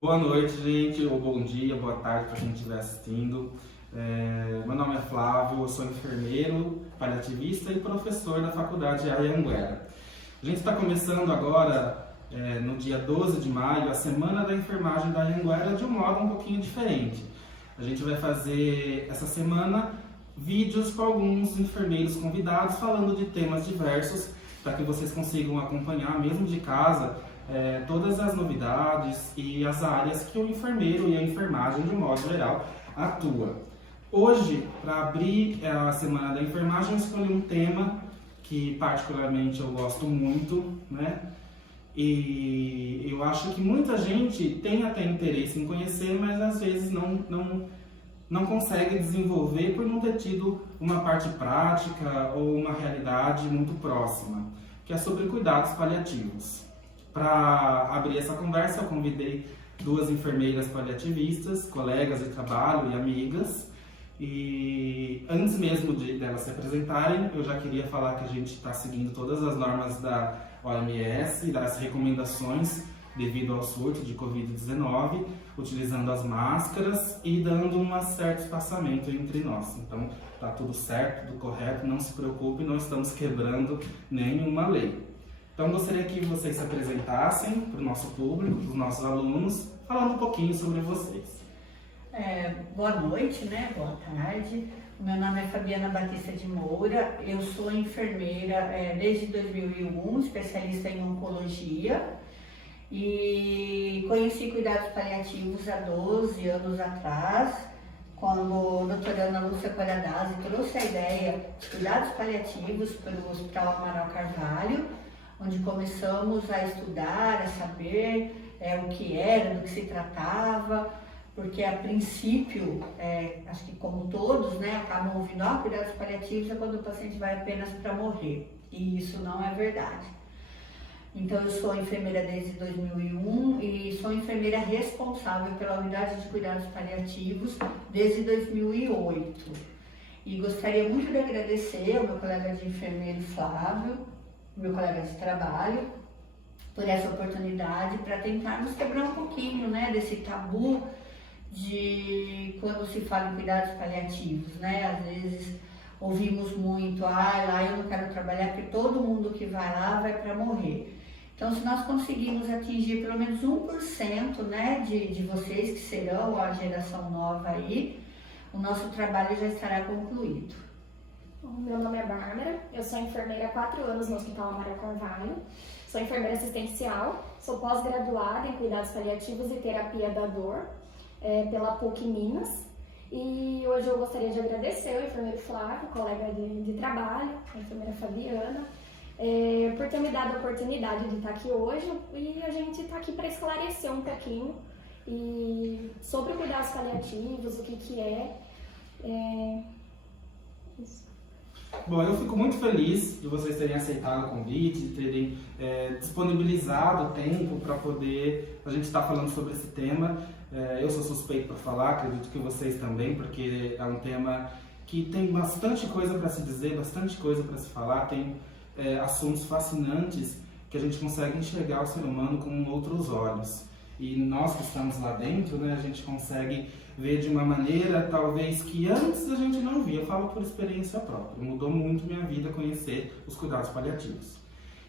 Boa noite, gente, ou bom dia, boa tarde para quem estiver assistindo. Meu nome é Flávio, eu sou enfermeiro, paliativista e professor da Faculdade Anhanguera. A gente está começando agora, no dia 12 de maio, a Semana da Enfermagem da Anhanguera de um modo um pouquinho diferente. A gente vai fazer essa semana vídeos com alguns enfermeiros convidados falando de temas diversos para que vocês consigam acompanhar, mesmo de casa, todas as novidades e as áreas que o enfermeiro e a enfermagem, de um modo geral, atua. Hoje, para abrir a Semana da Enfermagem, eu escolhi um tema que particularmente eu gosto muito, né? E eu acho que muita gente tem até interesse em conhecer, mas às vezes não consegue desenvolver por não ter tido uma parte prática ou uma realidade muito próxima, que é sobre cuidados paliativos. Para abrir essa conversa, eu convidei duas enfermeiras paliativistas, colegas de trabalho e amigas. E antes mesmo delas se apresentarem, eu já queria falar que a gente está seguindo todas as normas da OMS, das recomendações devido ao surto de Covid-19, utilizando as máscaras e dando um certo espaçamento entre nós. Então, está tudo certo, tudo correto, não se preocupe, não estamos quebrando nenhuma lei. Então, gostaria que vocês se apresentassem para o nosso público, para os nossos alunos, falando um pouquinho sobre vocês. Boa noite, né? Boa tarde. O meu nome é Fabiana Batista de Moura, eu sou enfermeira desde 2001, especialista em oncologia, e conheci cuidados paliativos há 12 anos atrás, quando a doutora Ana Lúcia Coradazzi trouxe a ideia de cuidados paliativos para o Hospital Amaral Carvalho, onde começamos a estudar, a saber o que era, do que se tratava, porque a princípio, acho que como todos, né, acabam ouvindo, cuidados paliativos é quando o paciente vai apenas para morrer, e isso não é verdade. Então, eu sou enfermeira desde 2001 e sou enfermeira responsável pela unidade de cuidados paliativos desde 2008. E gostaria muito de agradecer ao meu colega de enfermeiro Flávio, meu colega de trabalho, por essa oportunidade para tentarmos quebrar um pouquinho, né, desse tabu de quando se fala em cuidados paliativos, né? Às vezes ouvimos muito, lá eu não quero trabalhar porque todo mundo que vai lá vai para morrer. Então, se nós conseguirmos atingir pelo menos 1%, né, de vocês que serão a geração nova aí, o nosso trabalho já estará concluído. Meu nome é Bárbara, eu sou enfermeira há 4 anos no Hospital Amaral Carvalho, sou enfermeira assistencial, sou pós-graduada em cuidados paliativos e terapia da dor pela PUC Minas, e hoje eu gostaria de agradecer ao enfermeiro Flávio, colega de trabalho, a enfermeira Fabiana, por ter me dado a oportunidade de estar aqui hoje, e a gente está aqui para esclarecer um pouquinho sobre cuidados paliativos, o que é isso. Bom, eu fico muito feliz de vocês terem aceitado o convite, de terem disponibilizado tempo para poder a gente estar falando sobre esse tema. Eu sou suspeito para falar, acredito que vocês também, porque é um tema que tem bastante coisa para se dizer, bastante coisa para se falar, tem assuntos fascinantes que a gente consegue enxergar o ser humano com outros olhos. E nós que estamos lá dentro, né, a gente consegue ver de uma maneira talvez que antes a gente não via. Eu falo por experiência própria, mudou muito minha vida conhecer os cuidados paliativos.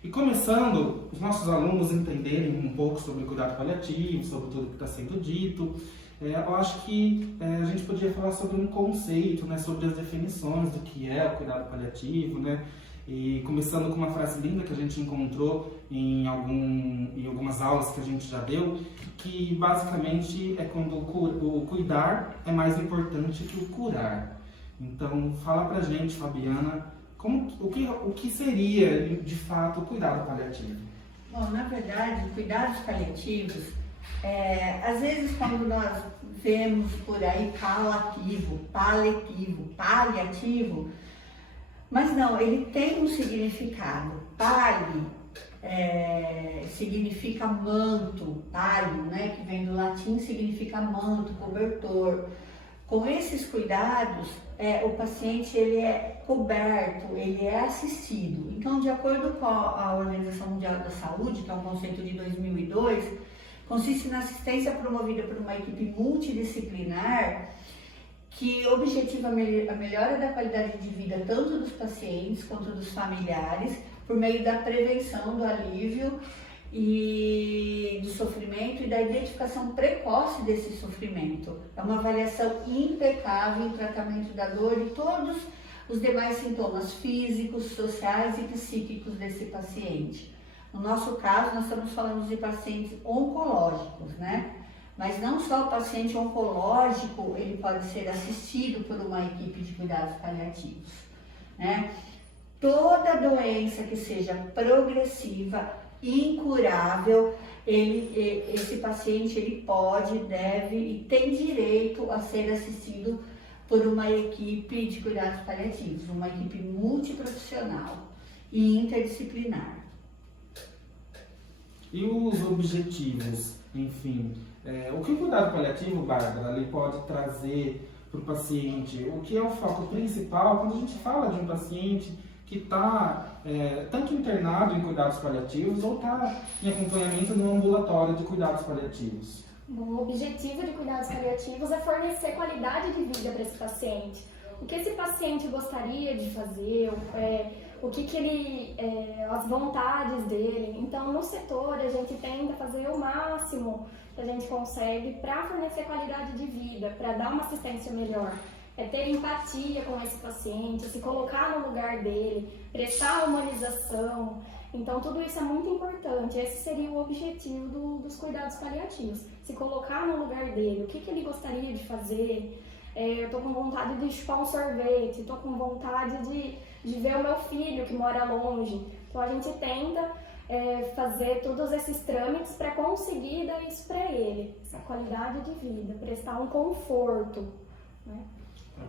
E começando, os nossos alunos entenderem um pouco sobre o cuidado paliativo, sobre tudo que está sendo dito, eu acho que a gente podia falar sobre um conceito, né, sobre as definições do que é o cuidado paliativo, né? E começando com uma frase linda que a gente encontrou em algumas aulas que a gente já deu, que basicamente é quando o cuidar é mais importante que o curar. Então, fala pra gente, Fabiana, o que seria, de fato, o cuidado paliativo? Bom, na verdade, cuidados paliativos, às vezes quando nós vemos por aí palliativo, paliativo, mas não, ele tem um significado. Pali significa manto, palio, né, que vem do latim, significa manto, cobertor. Com esses cuidados, o paciente ele é coberto, ele é assistido. Então, de acordo com a Organização Mundial da Saúde, que é um conceito de 2002, consiste na assistência promovida por uma equipe multidisciplinar que objetiva a melhora da qualidade de vida tanto dos pacientes quanto dos familiares por meio da prevenção, do alívio e do sofrimento e da identificação precoce desse sofrimento. É uma avaliação impecável em tratamento da dor e todos os demais sintomas físicos, sociais e psíquicos desse paciente. No nosso caso, nós estamos falando de pacientes oncológicos, né? Mas não só o paciente oncológico, ele pode ser assistido por uma equipe de cuidados paliativos, né? Toda doença que seja progressiva, incurável, esse paciente ele pode, deve e tem direito a ser assistido por uma equipe de cuidados paliativos, uma equipe multiprofissional e interdisciplinar. E os objetivos, enfim, o que o cuidado paliativo, Bárbara, ele pode trazer para o paciente? O que é o foco principal quando a gente fala de um paciente que está tanto internado em cuidados paliativos ou está em acompanhamento no ambulatório de cuidados paliativos? Bom, o objetivo de cuidados paliativos é fornecer qualidade de vida para esse paciente. O que esse paciente gostaria de fazer, o que ele, as vontades dele. Então, no setor, a gente tenta fazer o máximo que a gente consegue para fornecer qualidade de vida, para dar uma assistência melhor. É ter empatia com esse paciente, se colocar no lugar dele, prestar humanização. Então, tudo isso é muito importante. Esse seria o objetivo dos cuidados paliativos. Se colocar no lugar dele, o que ele gostaria de fazer. Eu estou com vontade de chupar um sorvete, estou com vontade de ver o meu filho que mora longe. Então, a gente tenta fazer todos esses trâmites para conseguir dar isso para ele. Essa qualidade de vida, prestar um conforto, né?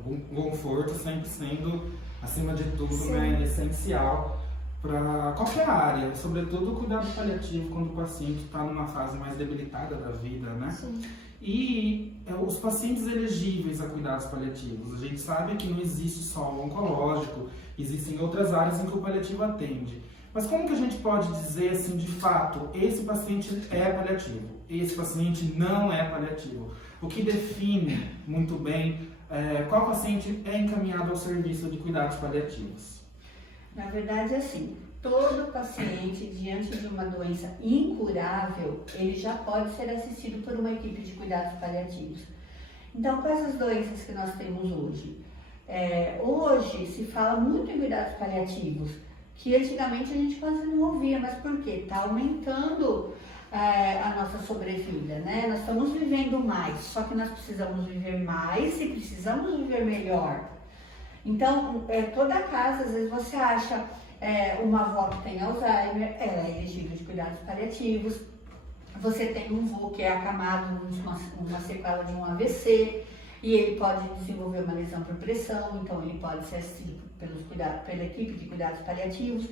O conforto sempre sendo, acima de tudo, né, essencial para qualquer área, sobretudo o cuidado paliativo, quando o paciente está numa fase mais debilitada da vida, né? Sim. E os pacientes elegíveis a cuidados paliativos, a gente sabe que não existe só o oncológico, existem outras áreas em que o paliativo atende. Mas como que a gente pode dizer, assim, de fato, esse paciente é paliativo, esse paciente não é paliativo? O que define muito bem qual paciente é encaminhado ao serviço de cuidados paliativos? Na verdade, assim, todo paciente diante de uma doença incurável, ele já pode ser assistido por uma equipe de cuidados paliativos. Então, quais as doenças que nós temos hoje? Hoje se fala muito em cuidados paliativos, que antigamente a gente quase não ouvia, mas por quê? Está aumentando a nossa sobrevida, né? Nós estamos vivendo mais, só que nós precisamos viver mais e precisamos viver melhor. Então, toda casa, às vezes você acha uma avó que tem Alzheimer, ela é elegível de cuidados paliativos. Você tem um vô que é acamado uma sequela de um AVC e ele pode desenvolver uma lesão por pressão, então ele pode ser assistido pela equipe de cuidados paliativos.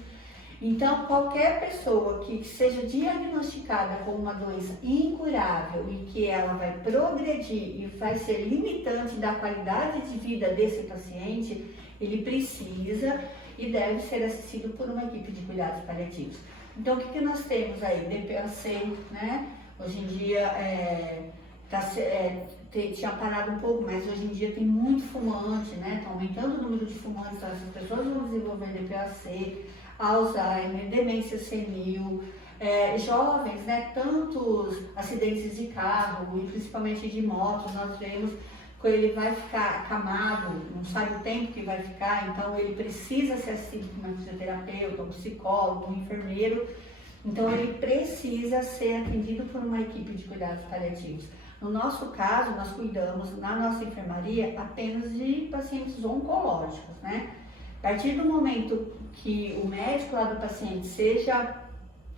Então, qualquer pessoa que seja diagnosticada com uma doença incurável e que ela vai progredir e vai ser limitante da qualidade de vida desse paciente, ele precisa e deve ser assistido por uma equipe de cuidados paliativos. Então, o que nós temos aí? DPAC, né? Hoje em dia tinha parado um pouco, mas hoje em dia tem muito fumante, né? Está aumentando o número de fumantes, então essas pessoas vão desenvolver DPAC, Alzheimer, demência senil, jovens, né? Tantos acidentes de carro e principalmente de moto, nós vemos que ele vai ficar acamado, não sabe o tempo que vai ficar, então ele precisa ser assistido por um fisioterapeuta, um psicólogo, um enfermeiro, então ele precisa ser atendido por uma equipe de cuidados paliativos. No nosso caso, nós cuidamos na nossa enfermaria apenas de pacientes oncológicos, né? A partir do momento que o médico lá do paciente, seja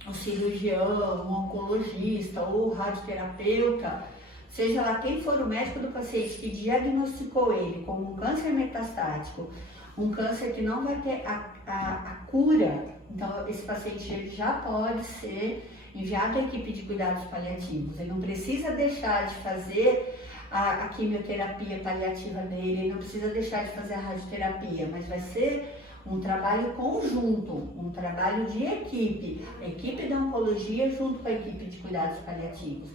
o cirurgião, o oncologista ou o radioterapeuta, seja lá quem for o médico do paciente que diagnosticou ele como um câncer metastático, um câncer que não vai ter a cura, então esse paciente ele já pode ser enviado à equipe de cuidados paliativos. Ele não precisa deixar de fazer a quimioterapia paliativa dele, ele não precisa deixar de fazer a radioterapia, mas vai ser um trabalho conjunto, um trabalho de equipe, a equipe da oncologia junto com a equipe de cuidados paliativos.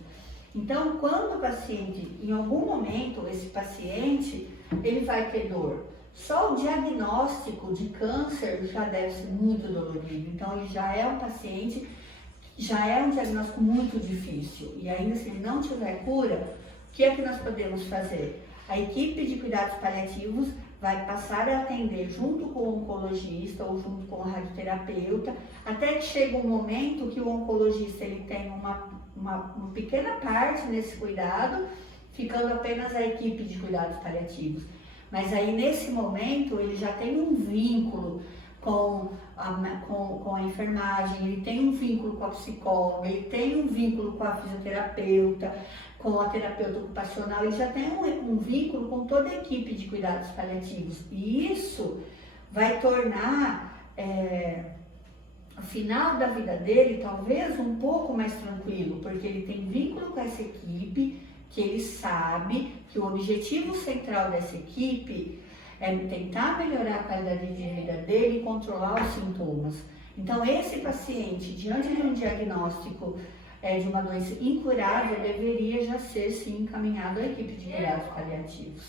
Então, quando o paciente, em algum momento, esse paciente, ele vai ter dor. Só o diagnóstico de câncer já deve ser muito dolorido. Então, ele já é um paciente, já é um diagnóstico muito difícil. E ainda se ele não tiver cura, o que é que nós podemos fazer? A equipe de cuidados paliativos vai passar a atender junto com o oncologista ou junto com o radioterapeuta, até que chega um momento que o oncologista ele tem uma pequena parte nesse cuidado, ficando apenas a equipe de cuidados paliativos. Mas aí nesse momento ele já tem um vínculo com a enfermagem, ele tem um vínculo com a psicóloga, ele tem um vínculo com a fisioterapeuta, com a terapeuta ocupacional, ele já tem um vínculo com toda a equipe de cuidados paliativos. E isso vai tornar o final da vida dele talvez um pouco mais tranquilo, porque ele tem vínculo com essa equipe, que ele sabe que o objetivo central dessa equipe é tentar melhorar a qualidade de vida dele e controlar os sintomas. Então, esse paciente, diante de um diagnóstico de uma doença incurável, deveria já ser, sim, encaminhado à equipe de cuidados paliativos.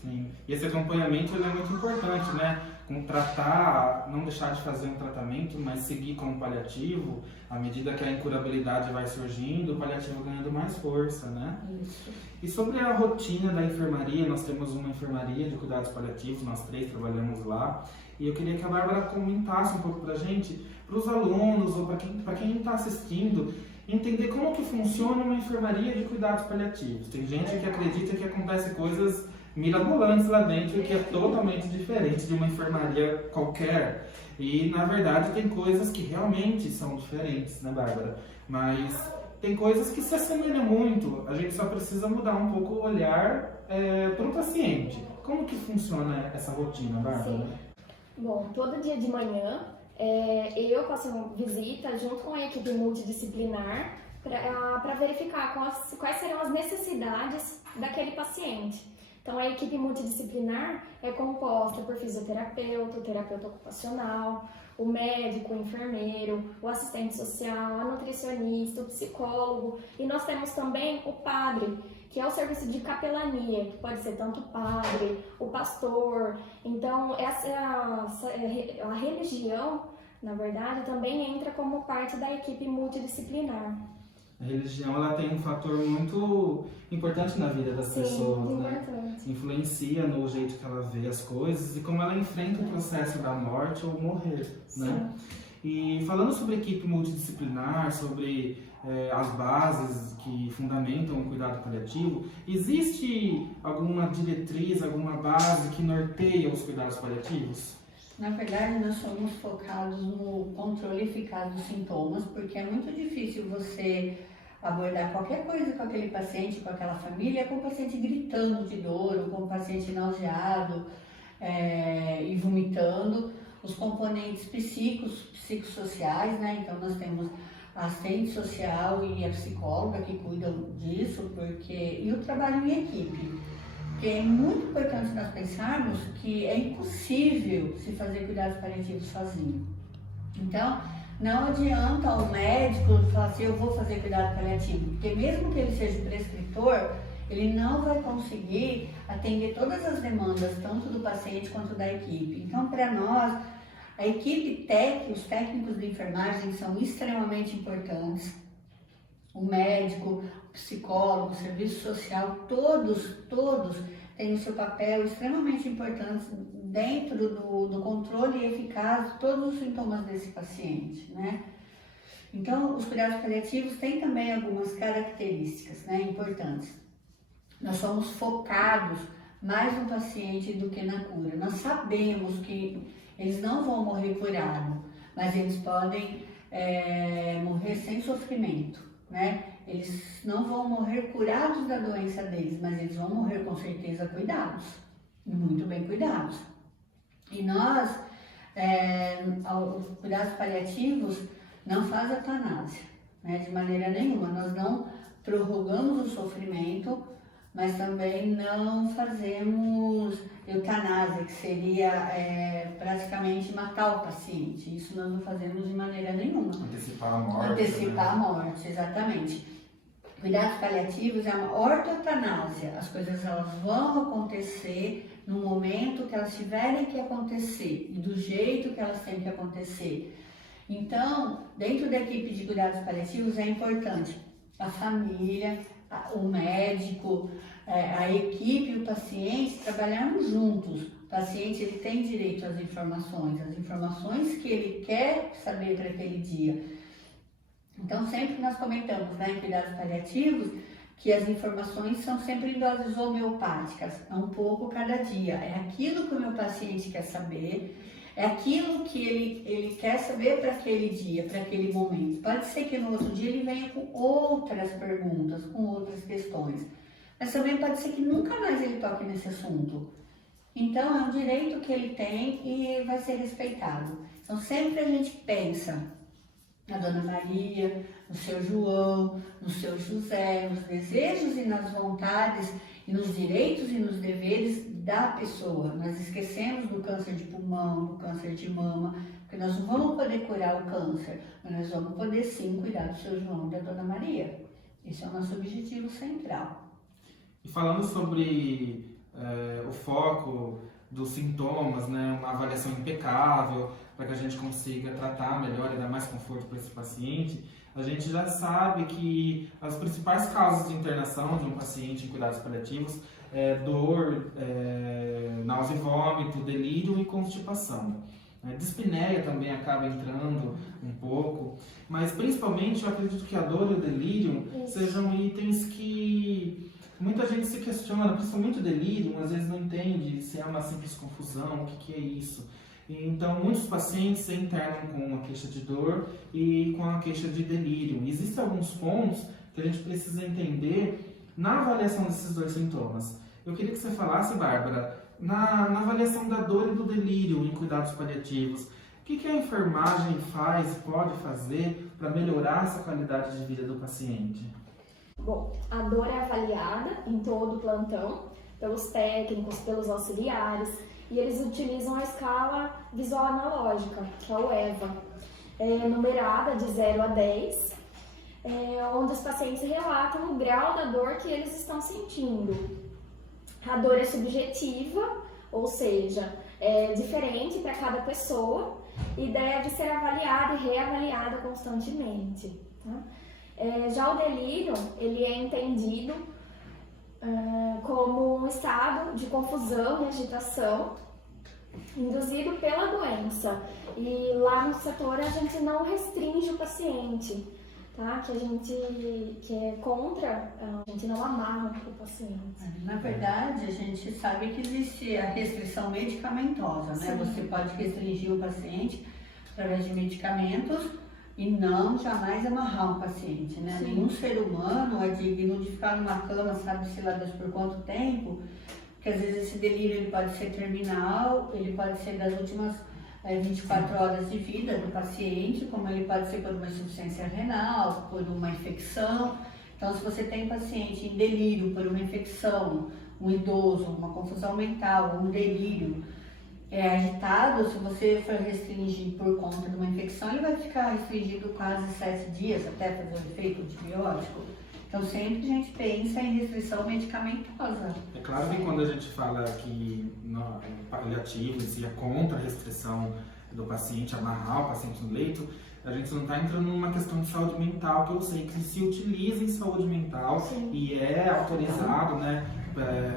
Sim, e esse acompanhamento ele é muito importante, né? Com tratar, não deixar de fazer um tratamento, mas seguir como paliativo, à medida que a incurabilidade vai surgindo, o paliativo ganhando mais força, né? Isso. E sobre a rotina da enfermaria, nós temos uma enfermaria de cuidados paliativos, nós 3 trabalhamos lá, e eu queria que a Bárbara comentasse um pouco pra gente, para os alunos ou para quem está assistindo, entender como que funciona uma enfermaria de cuidados paliativos. Tem gente que acredita que acontece coisas mirabolantes lá dentro e que é totalmente diferente de uma enfermaria qualquer. E na verdade tem coisas que realmente são diferentes, né, Bárbara? Mas tem coisas que se assemelham muito, a gente só precisa mudar um pouco o olhar para o paciente. Como que funciona essa rotina, Bárbara? Sim. Bom, todo dia de manhã eu faço uma visita junto com a equipe multidisciplinar para verificar quais serão as necessidades daquele paciente. Então, a equipe multidisciplinar é composta por fisioterapeuta, o terapeuta ocupacional, o médico, o enfermeiro, o assistente social, a nutricionista, o psicólogo, e nós temos também o padre, que é o serviço de capelania, que pode ser tanto o padre, o pastor. Então, a religião, na verdade, também entra como parte da equipe multidisciplinar. A religião ela tem um fator muito importante na vida das pessoas, né? Influencia no jeito que ela vê as coisas e como ela enfrenta o processo da morte ou morrer, né? E falando sobre equipe multidisciplinar, sobre as bases que fundamentam o cuidado paliativo, existe alguma diretriz, alguma base que norteia os cuidados paliativos? Na verdade, nós somos focados no controle eficaz dos sintomas, porque é muito difícil você abordar qualquer coisa com aquele paciente, com aquela família, com o paciente gritando de dor, ou com o paciente nauseado e vomitando. Os componentes psicossociais, né? Então nós temos a assistente social e a psicóloga que cuidam disso, e o trabalho em equipe. Porque é muito importante nós pensarmos que é impossível se fazer cuidados paliativos sozinho. Então, não adianta o médico falar assim, eu vou fazer cuidado paliativo, porque mesmo que ele seja prescritor, ele não vai conseguir atender todas as demandas, tanto do paciente quanto da equipe. Então, para nós, a equipe os técnicos de enfermagem são extremamente importantes. O médico, o psicólogo, o serviço social, todos têm o seu papel extremamente importante dentro do controle eficaz de todos os sintomas desse paciente, né? Então, os cuidados paliativos têm também algumas características, né, importantes. Nós somos focados mais no paciente do que na cura. Nós sabemos que eles não vão morrer curados, mas eles podem morrer sem sofrimento, né? Eles não vão morrer curados da doença deles, mas eles vão morrer com certeza cuidados, muito bem cuidados. E nós, os cuidados paliativos, não faz eutanásia, né? De maneira nenhuma. Nós não prorrogamos o sofrimento, mas também não fazemos eutanásia, que seria praticamente matar o paciente. Isso nós não fazemos de maneira nenhuma. Antecipar a morte. Antecipar a morte, exatamente. Cuidados paliativos é uma ortotanásia. As coisas elas vão acontecer no momento que elas tiverem que acontecer e do jeito que elas têm que acontecer. Então, dentro da equipe de cuidados paliativos é importante a família, o médico, a equipe e o paciente trabalharmos juntos. O paciente ele tem direito às informações que ele quer saber para aquele dia. Então, sempre nós comentamos, né, em cuidados paliativos, que as informações são sempre em doses homeopáticas, é um pouco cada dia. É aquilo que o meu paciente quer saber, é aquilo que ele quer saber para aquele dia, para aquele momento. Pode ser que no outro dia ele venha com outras perguntas, com outras questões, mas também pode ser que nunca mais ele toque nesse assunto. Então, é um direito que ele tem e vai ser respeitado. Então, sempre a gente pensa na Dona Maria, no seu João, no seu José, nos desejos e nas vontades e nos direitos e nos deveres da pessoa. Nós esquecemos do câncer de pulmão, do câncer de mama, porque nós não vamos poder curar o câncer, mas nós vamos poder sim cuidar do seu João e da Dona Maria. Esse é o nosso objetivo central. E falando sobre o foco dos sintomas, né, uma avaliação impecável, para que a gente consiga tratar melhor e dar mais conforto para esse paciente, a gente já sabe que as principais causas de internação de um paciente em cuidados paliativos é dor, náusea e vômito, delírio e constipação. Dispneia também acaba entrando um pouco, mas principalmente eu acredito que a dor e o delírio sejam itens que muita gente se questiona, principalmente o delírio, às vezes não entende se é uma simples confusão, o que é isso. Então, muitos pacientes se internam com uma queixa de dor e com a queixa de delírio. Existem alguns pontos que a gente precisa entender na avaliação desses dois sintomas. Eu queria que você falasse, Bárbara, na avaliação da dor e do delírio em cuidados paliativos, o que a enfermagem pode fazer para melhorar essa qualidade de vida do paciente? Bom, a dor é avaliada em todo o plantão, pelos técnicos, pelos auxiliares, e eles utilizam a escala visual analógica, que é o EVA, numerada de 0 a 10, onde os pacientes relatam o grau da dor que eles estão sentindo. A dor é subjetiva, ou seja, é diferente para cada pessoa e deve ser avaliada e reavaliada constantemente. Tá? Já o delírio, ele é entendido como um estado de confusão e agitação induzido pela doença. E lá no setor a gente não restringe o paciente, tá? Que é contra, a gente não amarra o paciente. Na verdade, a gente sabe que existe a restrição medicamentosa, né? Sim. Você pode restringir o paciente através de medicamentos e não jamais amarrar um paciente, né? Sim. Nenhum ser humano é digno de ficar numa cama, sabe-se lá Deus por quanto tempo, porque às vezes esse delírio ele pode ser terminal, ele pode ser das últimas 24 horas de vida do paciente, como ele pode ser por uma insuficiência renal, por uma infecção. Então, se você tem um paciente em delírio por uma infecção, um idoso, uma confusão mental, um delírio agitado, se você for restringir por conta de uma infecção, ele vai ficar restringido quase 7 dias até fazer o efeito antibiótico. Então, sempre a gente pensa em restrição medicamentosa. É claro que quando a gente fala que no paliativo é contra a restrição do paciente, amarrar o paciente no leito, a gente não está entrando numa questão de saúde mental, que eu sei que se utiliza em saúde mental. Sim. E é autorizado, né,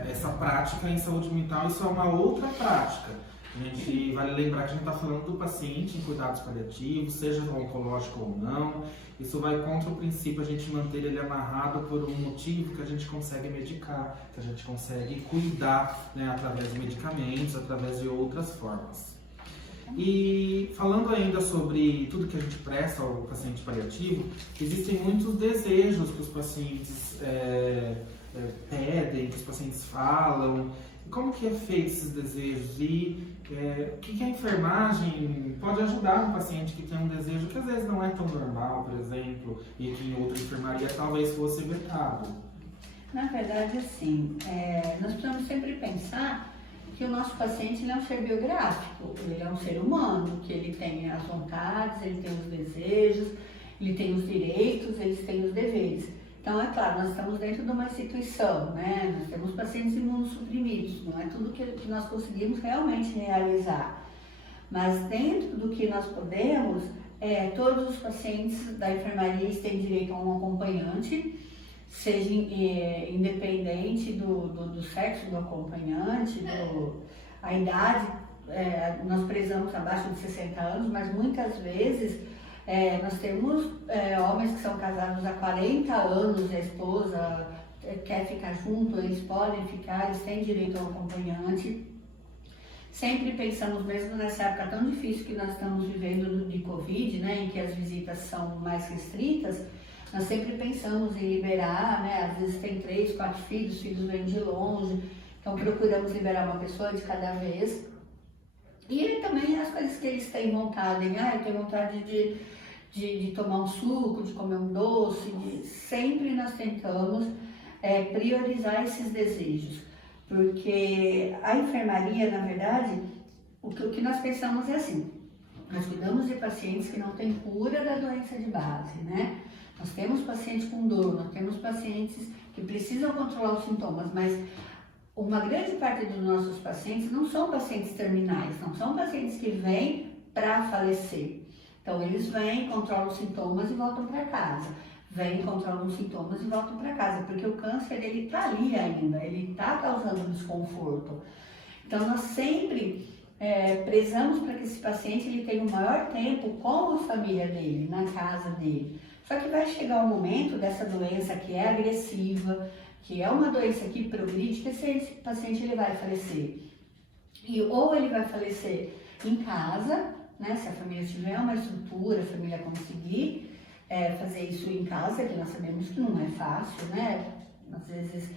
essa prática em saúde mental, isso é uma outra prática. A gente vale lembrar que a gente está falando do paciente em cuidados paliativos, seja oncológico ou não. Isso vai contra o princípio a gente manter ele amarrado por um motivo que a gente consegue medicar, que a gente consegue cuidar, né, através de medicamentos, através de outras formas. E falando ainda sobre tudo que a gente presta ao paciente paliativo, existem muitos desejos que os pacientes pedem, que os pacientes falam. Como que é feito esses desejos e o que a enfermagem pode ajudar um paciente que tem um desejo que às vezes não é tão normal, por exemplo, e que em outra enfermaria talvez fosse vetado? Na verdade, assim, nós precisamos sempre pensar que o nosso paciente ele é um ser biográfico, ele é um ser humano, que ele tem as vontades, ele tem os desejos, ele tem os direitos, ele tem os deveres. Então, é claro, nós estamos dentro de uma instituição, né? Nós temos pacientes imunossuprimidos, não é tudo que nós conseguimos realmente realizar. Mas dentro do que nós podemos, todos os pacientes da enfermaria têm direito a um acompanhante, seja independente do sexo do acompanhante, a idade, nós prezamos abaixo de 60 anos, mas muitas vezes nós temos homens que são casados há 40 anos, a esposa quer ficar junto, eles podem ficar, eles têm direito ao acompanhante. Sempre pensamos, mesmo nessa época tão difícil que nós estamos vivendo de Covid, né, em que as visitas são mais restritas, nós sempre pensamos em liberar, né, às vezes tem 3, 4 filhos, os filhos vêm de longe, então procuramos liberar uma pessoa de cada vez. E também as coisas que eles têm vontade, eu tenho vontade de tomar um suco, de comer um doce, sempre nós tentamos priorizar esses desejos. Porque a enfermaria, na verdade, o que nós pensamos é assim, nós cuidamos de pacientes que não têm cura da doença de base, né? Nós temos pacientes com dor, nós temos pacientes que precisam controlar os sintomas, mas uma grande parte dos nossos pacientes não são pacientes terminais, não são pacientes que vêm para falecer. Então, eles vêm, controlam os sintomas e voltam para casa. Vêm, controlam os sintomas e voltam para casa, porque o câncer, ele está ali ainda, ele está causando desconforto. Então, nós sempre prezamos para que esse paciente ele tenha o maior tempo com a família dele, na casa dele. Só que vai chegar um momento dessa doença que é agressiva, que é uma doença que progride, que esse paciente ele vai falecer. Ou ele vai falecer em casa, né, se a família tiver uma estrutura, a família conseguir fazer isso em casa, que nós sabemos que não é fácil, né? Às vezes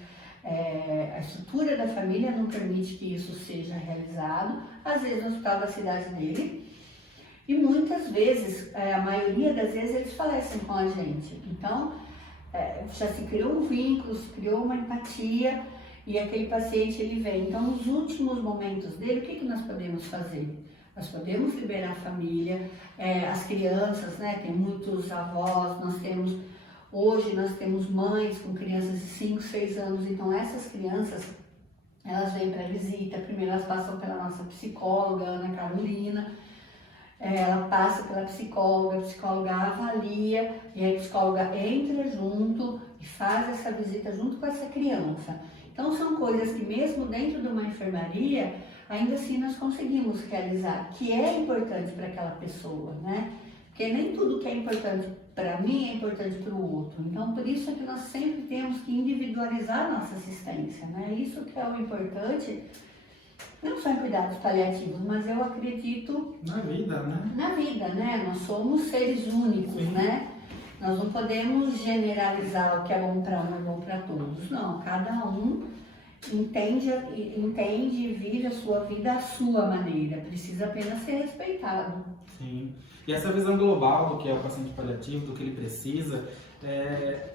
a estrutura da família não permite que isso seja realizado, às vezes no hospital da cidade dele, e muitas vezes, a maioria das vezes, eles falecem com a gente. Então, já se criou um vínculo, se criou uma empatia, e aquele paciente ele vem. Então, nos últimos momentos dele, o que nós podemos fazer? Nós podemos liberar a família, as crianças, né? Tem muitos avós, hoje nós temos mães com crianças de 5, 6 anos, então essas crianças, elas vêm para visita, primeiro elas passam pela nossa psicóloga, Ana Carolina, ela passa pela psicóloga, a psicóloga avalia, e a psicóloga entra junto e faz essa visita junto com essa criança. Então são coisas que mesmo dentro de uma enfermaria, ainda assim nós conseguimos realizar, que é importante para aquela pessoa, né? Porque nem tudo que é importante para mim é importante para o outro. Então, por isso é que nós sempre temos que individualizar a nossa assistência, né? Isso que é o importante, não só em cuidados paliativos, mas eu acredito... Na vida, né? Na vida, né? Nós somos seres únicos, sim, né? Nós não podemos generalizar o que é bom para um é bom para todos. Não, cada um entende e vive a sua vida à sua maneira, precisa apenas ser respeitado. Sim, e essa visão global do que é o paciente paliativo, do que ele precisa,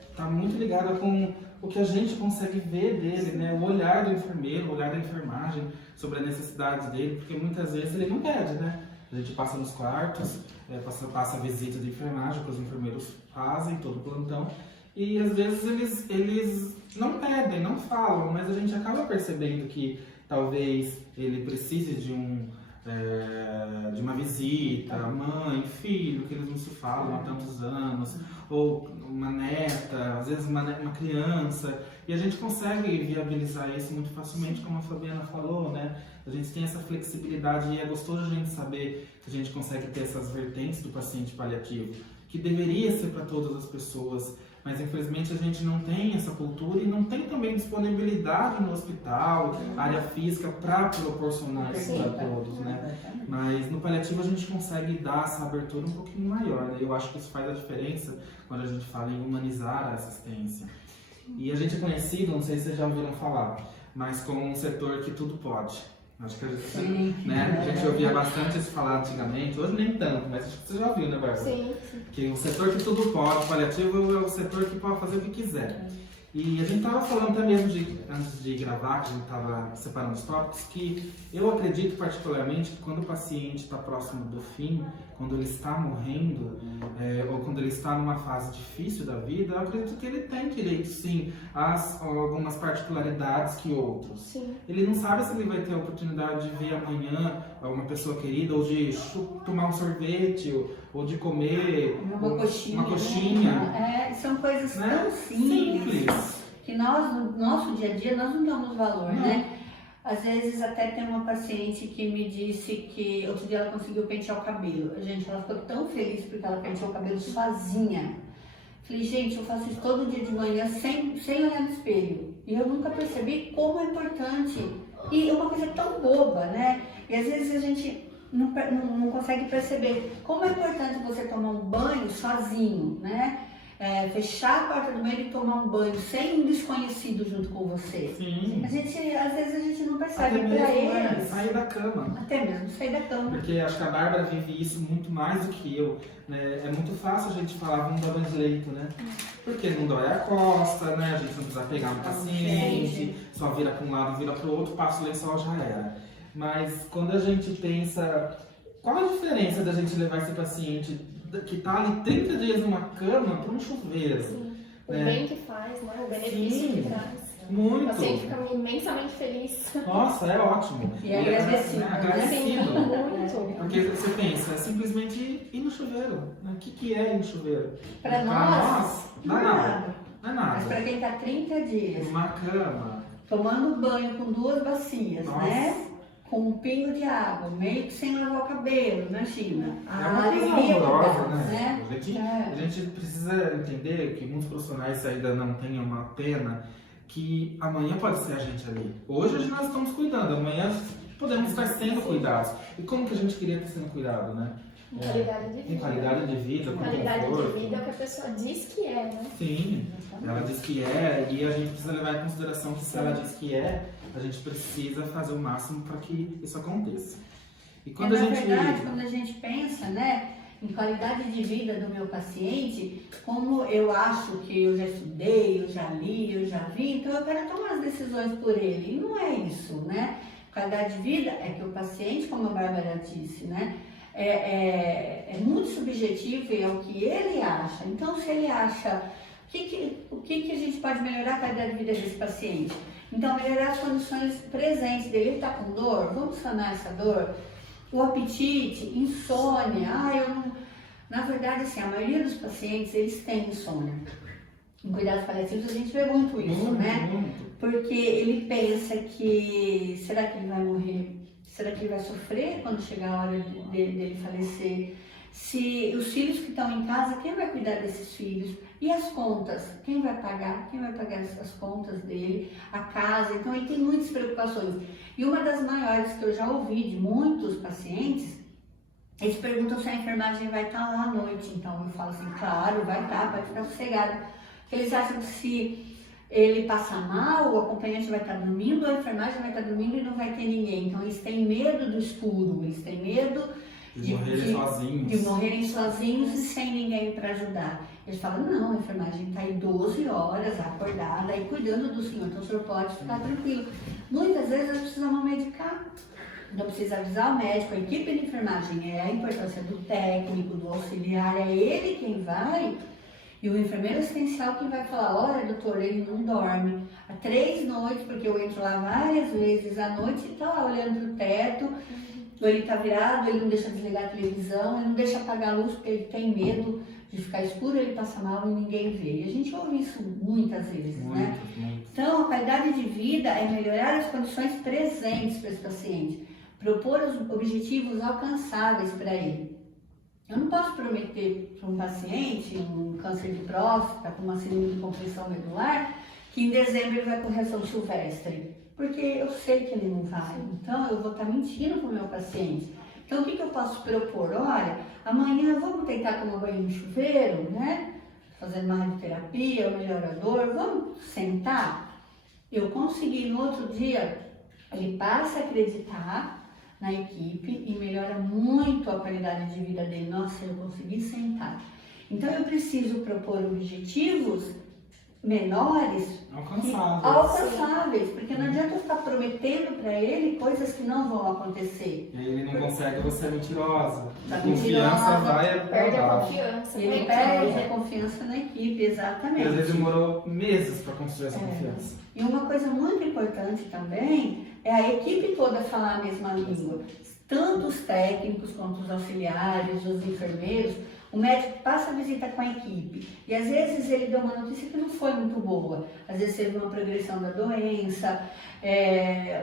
está muito ligada com o que a gente consegue ver dele, né? O olhar do enfermeiro, o olhar da enfermagem sobre as necessidades dele, porque muitas vezes ele não pede, né? A gente passa nos quartos, passa a visita de enfermagem que os enfermeiros fazem, todo o plantão, e às vezes eles não pedem, não falam, mas a gente acaba percebendo que talvez ele precise de uma visita, mãe, filho, que eles não se falam há tantos anos, ou uma neta, às vezes uma criança, e a gente consegue viabilizar isso muito facilmente, como a Fabiana falou, né? A gente tem essa flexibilidade e é gostoso a gente saber que a gente consegue ter essas vertentes do paciente paliativo, que deveria ser para todas as pessoas, mas infelizmente a gente não tem essa cultura e não tem também disponibilidade no hospital, área física para proporcionar isso para todos, né? Mas no paliativo a gente consegue dar essa abertura um pouquinho maior, né? Eu acho que isso faz a diferença quando a gente fala em humanizar a assistência. E a gente é conhecido, não sei se vocês já ouviram falar, mas como um setor que tudo pode. Acho que a gente ouvia bastante isso falar antigamente, hoje nem tanto, mas acho que você já ouviu, né, Bárbara? Sim. Que o setor que tudo pode, paliativo é o setor que pode fazer o que quiser. E a gente estava falando até mesmo, antes de gravar, que a gente estava separando os tópicos, que eu acredito particularmente que quando o paciente está próximo do fim, quando ele está morrendo, ou quando ele está numa fase difícil da vida, eu acredito que ele tem direito, sim, a algumas particularidades que outros. Sim. Ele não sabe se ele vai ter a oportunidade de ver amanhã uma pessoa querida, ou de tomar um sorvete, ou de comer uma coxinha. Né? São coisas Né? tão simples que nós, no nosso dia a dia, nós não damos valor, né? Às vezes até tem uma paciente que me disse que outro dia ela conseguiu pentear o cabelo. Gente, ela ficou tão feliz porque ela penteou o cabelo sozinha. Falei, gente, eu faço isso todo dia de manhã sem olhar no espelho. E eu nunca percebi como é importante. E é uma coisa tão boba, né? E às vezes a gente não consegue perceber como é importante você tomar um banho sozinho, né? Fechar a porta do banheiro e tomar um banho sem um desconhecido junto com você. Sim. Às vezes a gente não percebe. Até Pra mesmo, eles. sair da cama. Até mesmo sair da cama. Porque acho que a Bárbara vive isso muito mais do que eu. Né? É muito fácil a gente falar, vamos dar mais leito, né? Porque não dói a costa, né? A gente não precisa pegar no paciente, só vira para um lado, vira para o outro, passa o lençol, já era. Mas quando a gente pensa, qual a diferença da gente levar esse paciente que está ali 30 dias numa cama para um chuveiro? Sim. O né? bem que faz, né? O benefício que traz. Muito. O paciente fica imensamente feliz. Nossa, é ótimo. E agradecido. Né? Agradecido. Muito. Porque você pensa, é simplesmente ir no chuveiro. Né? O que é ir no chuveiro? Para nós, não é nada. Não é Mas nada. para quem está 30 dias Uma cama. tomando banho com 2 bacias, Nossa. né? Com um pingo de água, meio que sem lavar o cabelo, imagina. É uma coisa alegria que horrorosa, dá, né? A É. gente precisa entender que muitos profissionais ainda não tenham uma pena que amanhã pode ser a gente ali. Hoje nós estamos cuidando, amanhã podemos estar sendo cuidados. E como que a gente queria estar sendo cuidado, né? Em qualidade de vida. Em qualidade de vida, com Qualidade conforto. de vida é o que a pessoa diz que é, né? Sim, ela diz que é, e a gente precisa levar em consideração que se ela diz que é, a gente precisa fazer o máximo para que isso aconteça. E quando a Na gente... verdade, quando a gente pensa, né, em qualidade de vida do meu paciente, como eu acho que eu já estudei, eu já li, eu já vi, então eu quero tomar as decisões por ele. E não é isso, né? Qualidade de vida é que o paciente, como a Bárbara disse, né, é muito subjetivo e é o que ele acha. Então, se ele acha, o que a gente pode melhorar a qualidade de vida desse paciente? Então, melhorar as condições presentes dele. Ele está com dor? Vamos sanar essa dor? O apetite, insônia. Na verdade, assim, a maioria dos pacientes, eles têm insônia. Em cuidados paliativos, a gente vê muito isso, né? Muito. Porque ele pensa que, será que ele vai morrer? Será que ele vai sofrer quando chegar a hora dele falecer? Se os filhos que estão em casa, quem vai cuidar desses filhos? E as contas? Quem vai pagar? Quem vai pagar as contas dele? A casa? Então, ele tem muitas preocupações. E uma das maiores que eu já ouvi de muitos pacientes, eles perguntam se a enfermagem vai estar lá à noite. Então, eu falo assim, claro, vai estar, pode ficar sossegado. Porque eles acham que se ele passar mal, o acompanhante vai estar dormindo, a enfermagem vai estar dormindo e não vai ter ninguém. Então, eles têm medo do escuro, eles têm medo De morrerem sozinhos e sem ninguém para ajudar. Eles falam, não, a enfermagem está aí 12 horas acordada e cuidando do senhor, então o senhor pode ficar tranquilo. Muitas vezes nós precisamos medicar, não precisa avisar o médico, a equipe de enfermagem, é a importância do técnico, do auxiliar, é ele quem vai. E o enfermeiro assistencial que vai falar, olha doutor, ele não dorme há 3 noites, porque eu entro lá várias vezes à noite e está lá olhando para o teto, ou ele está virado, ele não deixa desligar a televisão, ele não deixa apagar a luz porque ele tem medo de ficar escuro, ele passa mal e ninguém vê. E a gente ouve isso muitas vezes, né? Então, a qualidade de vida é melhorar as condições presentes para esse paciente, propor os objetivos alcançáveis para ele. Eu não posso prometer para um paciente um câncer de próstata com uma síndrome de compressão medular que em dezembro ele vai correr a São Silvestre, porque eu sei que ele não vai. Então eu vou estar mentindo para o meu paciente. Então o que eu posso propor? Olha, amanhã vamos tentar tomar banho no chuveiro, né? Fazendo uma radioterapia, um melhorador, vamos sentar? Eu consegui no outro dia, ele passa a acreditar na equipe e melhora muito a qualidade de vida dele. Nossa, eu consegui sentar. Então eu preciso propor objetivos menores alcançáveis, porque não adianta eu ficar prometendo para ele coisas que não vão acontecer. E aí ele não consegue, você é mentirosa. Tá A confiança vai Perde a abaixo. confiança. Ele perde a confiança na equipe, E exatamente. às vezes demorou meses para construir essa confiança. E uma coisa muito importante também é a equipe toda falar a mesma língua. Tanto os técnicos quanto os auxiliares, os enfermeiros, o médico passa a visita com a equipe. E às vezes ele deu uma notícia que não foi muito boa. Às vezes teve uma progressão da doença,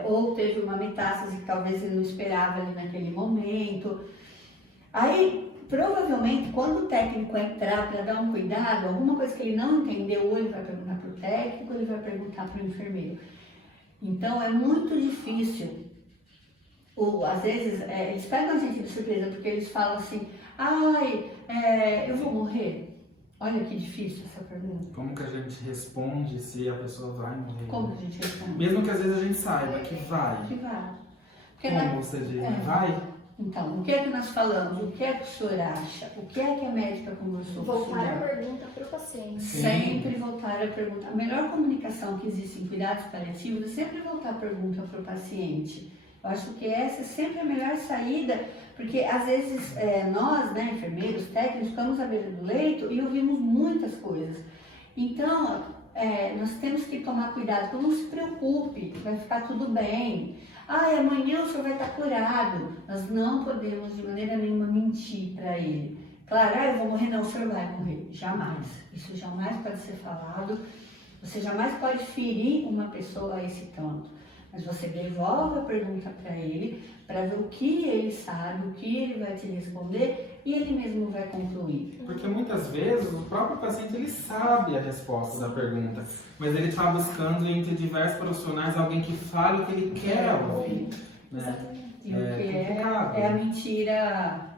ou teve uma metástase que talvez ele não esperava ali naquele momento. Aí, provavelmente, quando o técnico entrar para dar um cuidado, alguma coisa que ele não entendeu, ou ele vai perguntar para o técnico, ou ele vai perguntar para o enfermeiro. Então, é muito difícil. Às vezes, eles pegam a gente de surpresa, porque eles falam assim, eu vou morrer? Olha que difícil essa pergunta. Como que a gente responde se a pessoa vai morrer? Como a gente responde? Mesmo que às vezes a gente saiba que vai. Que vai. Porque Como você diz, vai? Então, o que é que nós falamos? O que é que o senhor acha? O que é que a médica conversou com o senhor? Voltar a pergunta para o paciente. Sempre voltar a pergunta. A melhor comunicação que existe em cuidados paliativos é sempre voltar a pergunta para o paciente. Eu acho que essa é sempre a melhor saída, porque às vezes nós, né, enfermeiros, técnicos, ficamos à beira do leito e ouvimos muitas coisas. Então, nós temos que tomar cuidado, não se preocupe, vai ficar tudo bem. Amanhã o senhor vai estar curado. Nós não podemos de maneira nenhuma mentir para ele. Claro, eu vou morrer, não, o senhor vai morrer. Jamais. Isso jamais pode ser falado. Você jamais pode ferir uma pessoa a esse tanto. Mas você devolve a pergunta para ele, para ver o que ele sabe, o que ele vai te responder e ele mesmo vai concluir. Porque muitas vezes o próprio paciente ele sabe a resposta da pergunta, mas ele está buscando entre diversos profissionais alguém que fale o que ele quer ouvir. Né? E o que é a mentira.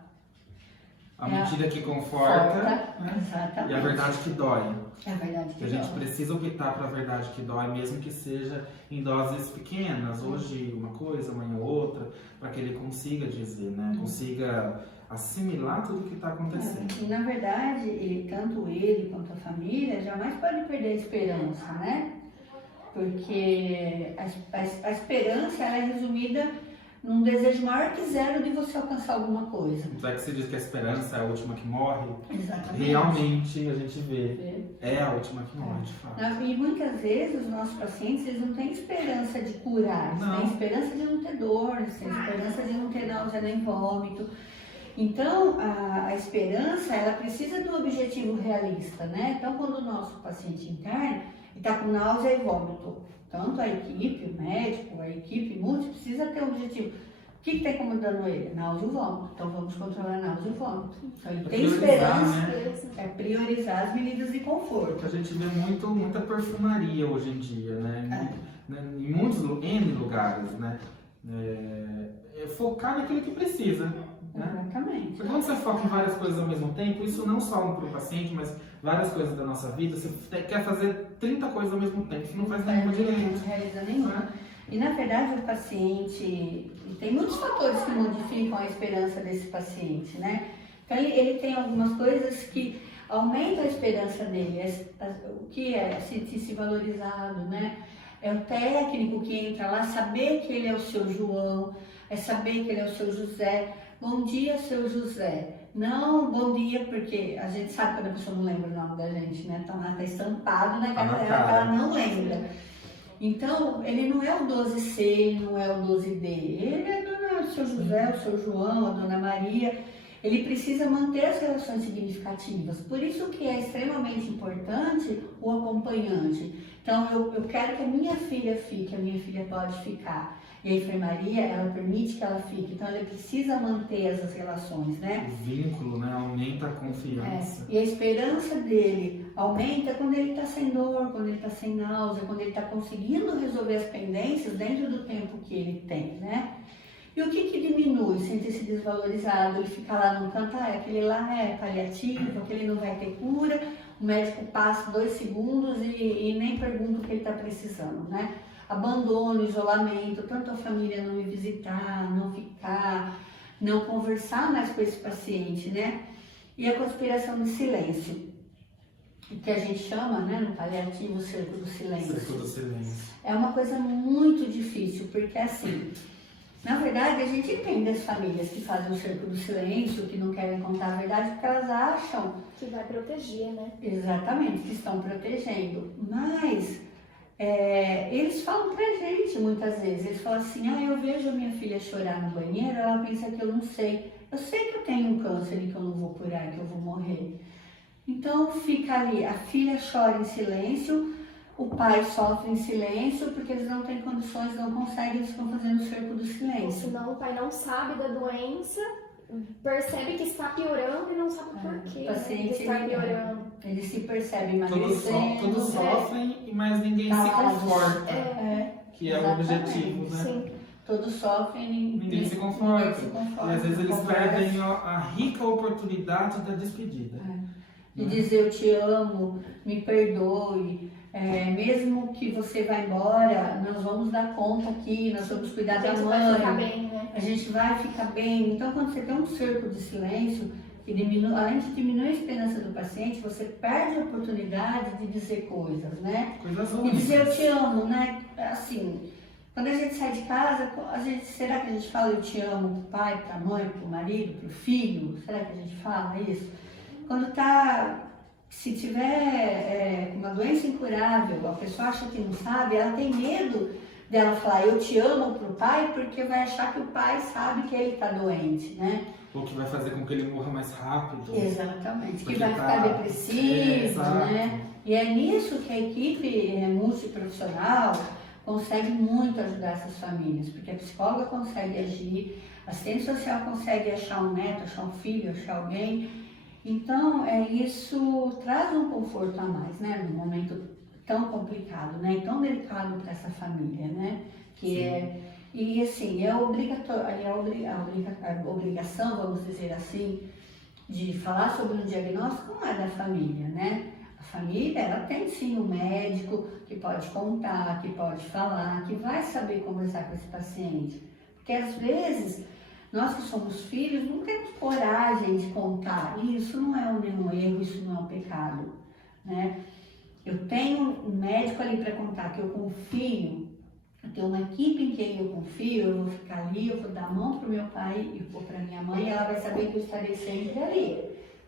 A mentira que conforta, né? Exatamente. E a verdade que dói. É a verdade que a dói. gente precisa optar para a verdade que dói, mesmo que seja em doses pequenas, hoje uma coisa, amanhã outra, para que ele consiga dizer, né? Consiga assimilar tudo o que está acontecendo. E na verdade, tanto ele quanto a família jamais pode perder a esperança, né? Porque a esperança ela é resumida num desejo maior que zero de você alcançar alguma coisa. Já que se diz que a esperança é a última que morre, exatamente. Realmente a gente vê, é a última que morre, de fato. E muitas vezes os nossos pacientes eles não têm esperança de curar, eles têm esperança de não ter dor, eles têm esperança de não ter náusea nem vômito. Então, a esperança, ela precisa do objetivo realista, né? Então, quando o nosso paciente interna está com náusea e vômito, tanto a equipe, o médico, a equipe multi, precisa ter um objetivo. O que está incomodando ele? Náusea e vômito. Então, vamos controlar a náusea e vômito. Então, ele tem esperança, né? Priorizar as medidas de conforto. A gente vê muita perfumaria hoje em dia, né? Em muitos N lugares, né? Focar naquilo que precisa. Né? Exatamente. Porque quando você foca em várias coisas ao mesmo tempo, isso não só para o paciente, mas várias coisas da nossa vida, você quer fazer 30 coisas ao mesmo tempo, você não faz nenhuma direito. Não realiza nenhuma. E na verdade o paciente, tem muitos fatores que modificam a esperança desse paciente, né? Então ele tem algumas coisas que aumentam a esperança dele, o que é sentir-se valorizado, né? É o técnico que entra lá, saber que ele é o seu João, é saber que ele é o seu José. Bom dia, seu José. Não, bom dia, porque a gente sabe quando a pessoa não lembra o nome da gente, né? Então lá tá estampado na cara dela que ela não lembra. Então, ele não é o 12C, ele não é o 12D. Ele é o seu José, o seu João, a dona Maria. Ele precisa manter as relações significativas. Por isso que é extremamente importante o acompanhante. Então, eu quero que a minha filha fique, a minha filha pode ficar. E a enfermaria, ela permite que ela fique. Então, ela precisa manter essas relações, né? O vínculo, né? Aumenta a confiança. E a esperança dele aumenta quando ele está sem dor, quando ele está sem náusea, quando ele está conseguindo resolver as pendências dentro do tempo que ele tem, né? E o que diminui? Sentir-se desvalorizado, ele fica lá num canto, aquele lá é paliativo, aquele não vai ter cura, o médico passa 2 segundos e nem pergunta o que ele está precisando, né? Abandono, isolamento, tanto a família não me visitar, não ficar, não conversar mais com esse paciente, né? E a conspiração de silêncio. o que a gente chama, né, no paliativo, o cerco do silêncio. Cerco do silêncio. É uma coisa muito difícil, porque assim, na verdade a gente entende as famílias que fazem o cerco do silêncio, que não querem contar a verdade, porque elas acham Que vai proteger, né? exatamente que estão protegendo. Mas eles falam pra gente muitas vezes, eles falam assim, eu vejo a minha filha chorar no banheiro, ela pensa que eu não sei. Eu sei que eu tenho um câncer e que eu não vou curar, que eu vou morrer. Então fica ali, a filha chora em silêncio, o pai sofre em silêncio, porque eles não têm condições, não conseguem, eles estão fazendo o cerco do Ou silêncio. senão o pai não sabe da doença, percebe que está piorando e não sabe por quê, O né, paciente, que está piorando. ele se percebe Todos emagrecendo. sofrem, mas ninguém se Calados. conforta, que é o Exatamente. objetivo, né? Sim. Todos sofrem, Ninguém se conforta. ninguém se conforta. E às vezes eles Conversa. perdem a rica oportunidade da despedida. De dizer eu te amo, me perdoe, mesmo que você vá embora, nós vamos dar conta aqui, nós vamos cuidar A da gente mãe, vai ficar bem, né? a gente vai ficar bem. Então, quando você tem um cerco de silêncio, que diminui, além de diminuir a esperança do paciente, você perde a oportunidade de dizer coisas, né? Coisas E únicas. dizer eu te amo, né? Assim, quando a gente sai de casa, será que a gente fala eu te amo pro pai, pra mãe, pro marido, pro filho? Será que a gente fala isso? Quando se tiver uma doença incurável, a pessoa acha que não sabe, ela tem medo dela falar eu te amo pro pai, porque vai achar que o pai sabe que ele tá doente, né? Ou que vai fazer com que ele morra mais rápido. Exatamente, que Porque vai ficar depressivo, exato. né? E é nisso que a equipe multiprofissional consegue muito ajudar essas famílias, porque a psicóloga consegue agir, a assistente social consegue achar um neto, achar um filho, achar alguém. Então, isso traz um conforto a mais, né? Num momento tão complicado, né? E tão delicado para essa família, né? E assim, a obrigação, vamos dizer assim, de falar sobre um diagnóstico não é da família, né? A família, ela tem sim um médico que pode contar, que pode falar, que vai saber conversar com esse paciente. Porque às vezes, nós que somos filhos não temos coragem de contar. E isso não é nenhum erro, isso não é um pecado, né? Eu tenho um médico ali para contar que eu confio, eu tenho uma equipe em quem eu confio, eu vou ficar ali, eu vou dar a mão para o meu pai e vou para minha mãe, e ela vai saber que eu estarei sempre ali.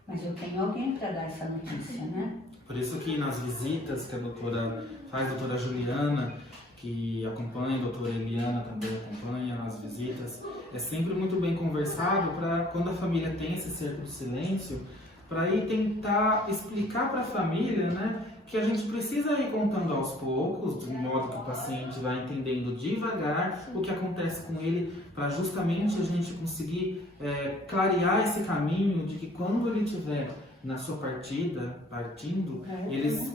Mas eu tenho alguém para dar essa notícia, né? Por isso que nas visitas que a doutora Juliana, que acompanha, a doutora Eliana também acompanha nas visitas, é sempre muito bem conversado para quando a família tem esse cerco do silêncio, para ir tentar explicar para a família, né, que a gente precisa ir contando aos poucos, de modo que o paciente vai entendendo devagar o que acontece com ele, para justamente a gente conseguir clarear esse caminho de que quando ele estiver na sua partindo, eles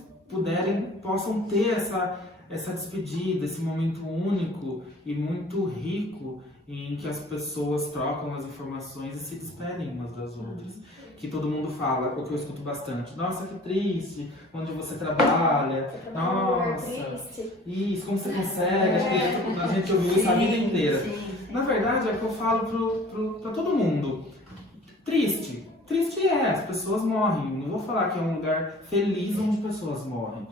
possam ter essa despedida, esse momento único e muito rico em que as pessoas trocam as informações e se despedem umas das outras. Que todo mundo fala, o que eu escuto bastante, nossa, que triste, onde você trabalha, nossa, isso, como você consegue, acho que a gente ouviu isso a vida inteira. Sim. Na verdade, é o que eu falo para todo mundo, triste as pessoas morrem, não vou falar que é um lugar feliz onde pessoas morrem,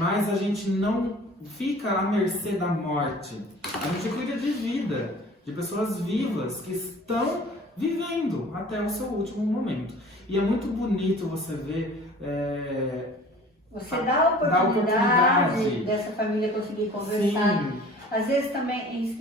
mas a gente não fica à mercê da morte, a gente cuida de vida, de pessoas vivas que estão vivendo até o seu último momento. E é muito bonito você ver... Você dá a oportunidade dessa família conseguir conversar. Sim. Às vezes também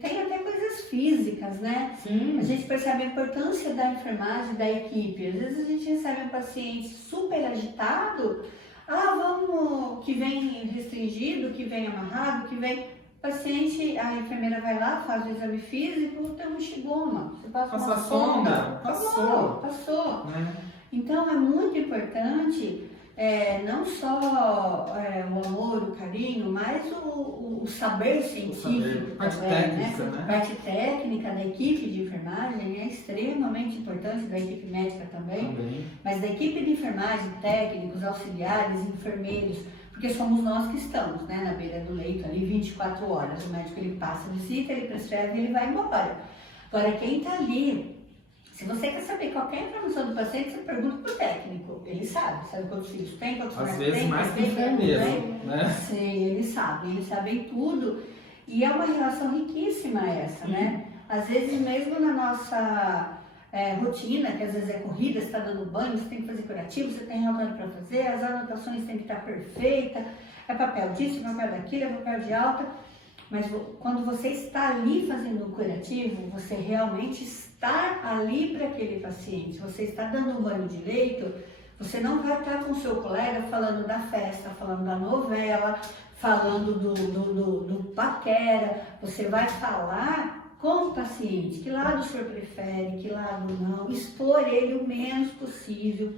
tem até coisas físicas, né? Sim. A gente percebe a importância da enfermagem, da equipe. Às vezes a gente recebe um paciente super agitado, vamos, que vem restringido, que vem amarrado, que vem... paciente, a enfermeira vai lá, faz o exame físico, tem um xigoma. Você passa uma sonda. Passou. Né? Então é muito importante não só o amor, o carinho, mas o saber científico, parte também, técnica, né? A parte técnica da equipe de enfermagem é extremamente importante, da equipe médica também. Mas da equipe de enfermagem, técnicos, auxiliares, enfermeiros, porque somos nós que estamos, né, na beira do leito ali 24 horas. O médico ele passa, visita, ele prescreve e ele vai embora. Agora quem está ali, Se você quer saber qualquer informação do paciente, você pergunta pro técnico. Ele sabe quantos filhos tem, quantos Às netos vezes tem, mais que tem, enfermeiro, tem. né? Sim, eles sabem tudo. E é uma relação riquíssima essa, né? Às vezes mesmo na nossa rotina, que às vezes é corrida, você está dando banho, você tem que fazer curativo, você tem relatório para fazer, as anotações têm que estar perfeitas, é papel disso, é papel daquilo, é papel de alta. Mas quando você está ali fazendo um curativo, você realmente está ali para aquele paciente. Você está dando um banho de leito, você não vai estar com o seu colega falando da festa, falando da novela, falando do paquera. Você vai falar com o paciente, que lado o senhor prefere, que lado não, expor ele o menos possível.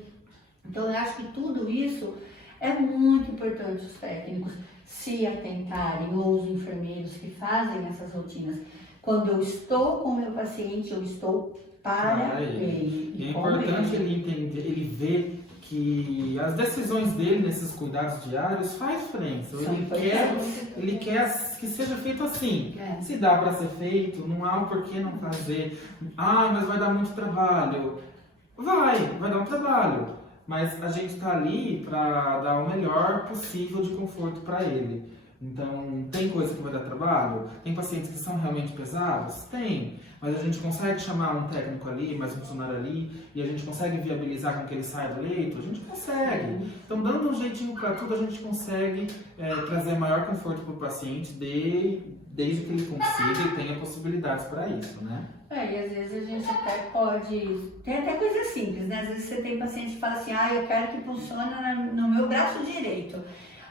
Então eu acho que tudo isso é muito importante os técnicos se atentarem, ou os enfermeiros que fazem essas rotinas. Quando eu estou com o meu paciente, eu estou para ele. E é importante ele entender, ele ver que as decisões dele nesses cuidados diários faz diferença. Ele quer que seja feito assim. Se dá para ser feito, não há um porquê não fazer. Mas vai dar muito trabalho. Vai dar um trabalho. Mas a gente está ali para dar o melhor possível de conforto para ele. Então, tem coisa que vai dar trabalho? Tem pacientes que são realmente pesados? Tem. Mas a gente consegue chamar um técnico ali, mais um funcionário ali, e a gente consegue viabilizar com que ele saia do leito? A gente consegue. Então, dando um jeitinho para tudo, a gente consegue trazer maior conforto para o paciente, desde que ele consiga e tenha possibilidades para isso, né? E às vezes a gente até pode... Tem até coisas simples, né? Às vezes você tem paciente que fala assim, eu quero que funcione no meu braço direito.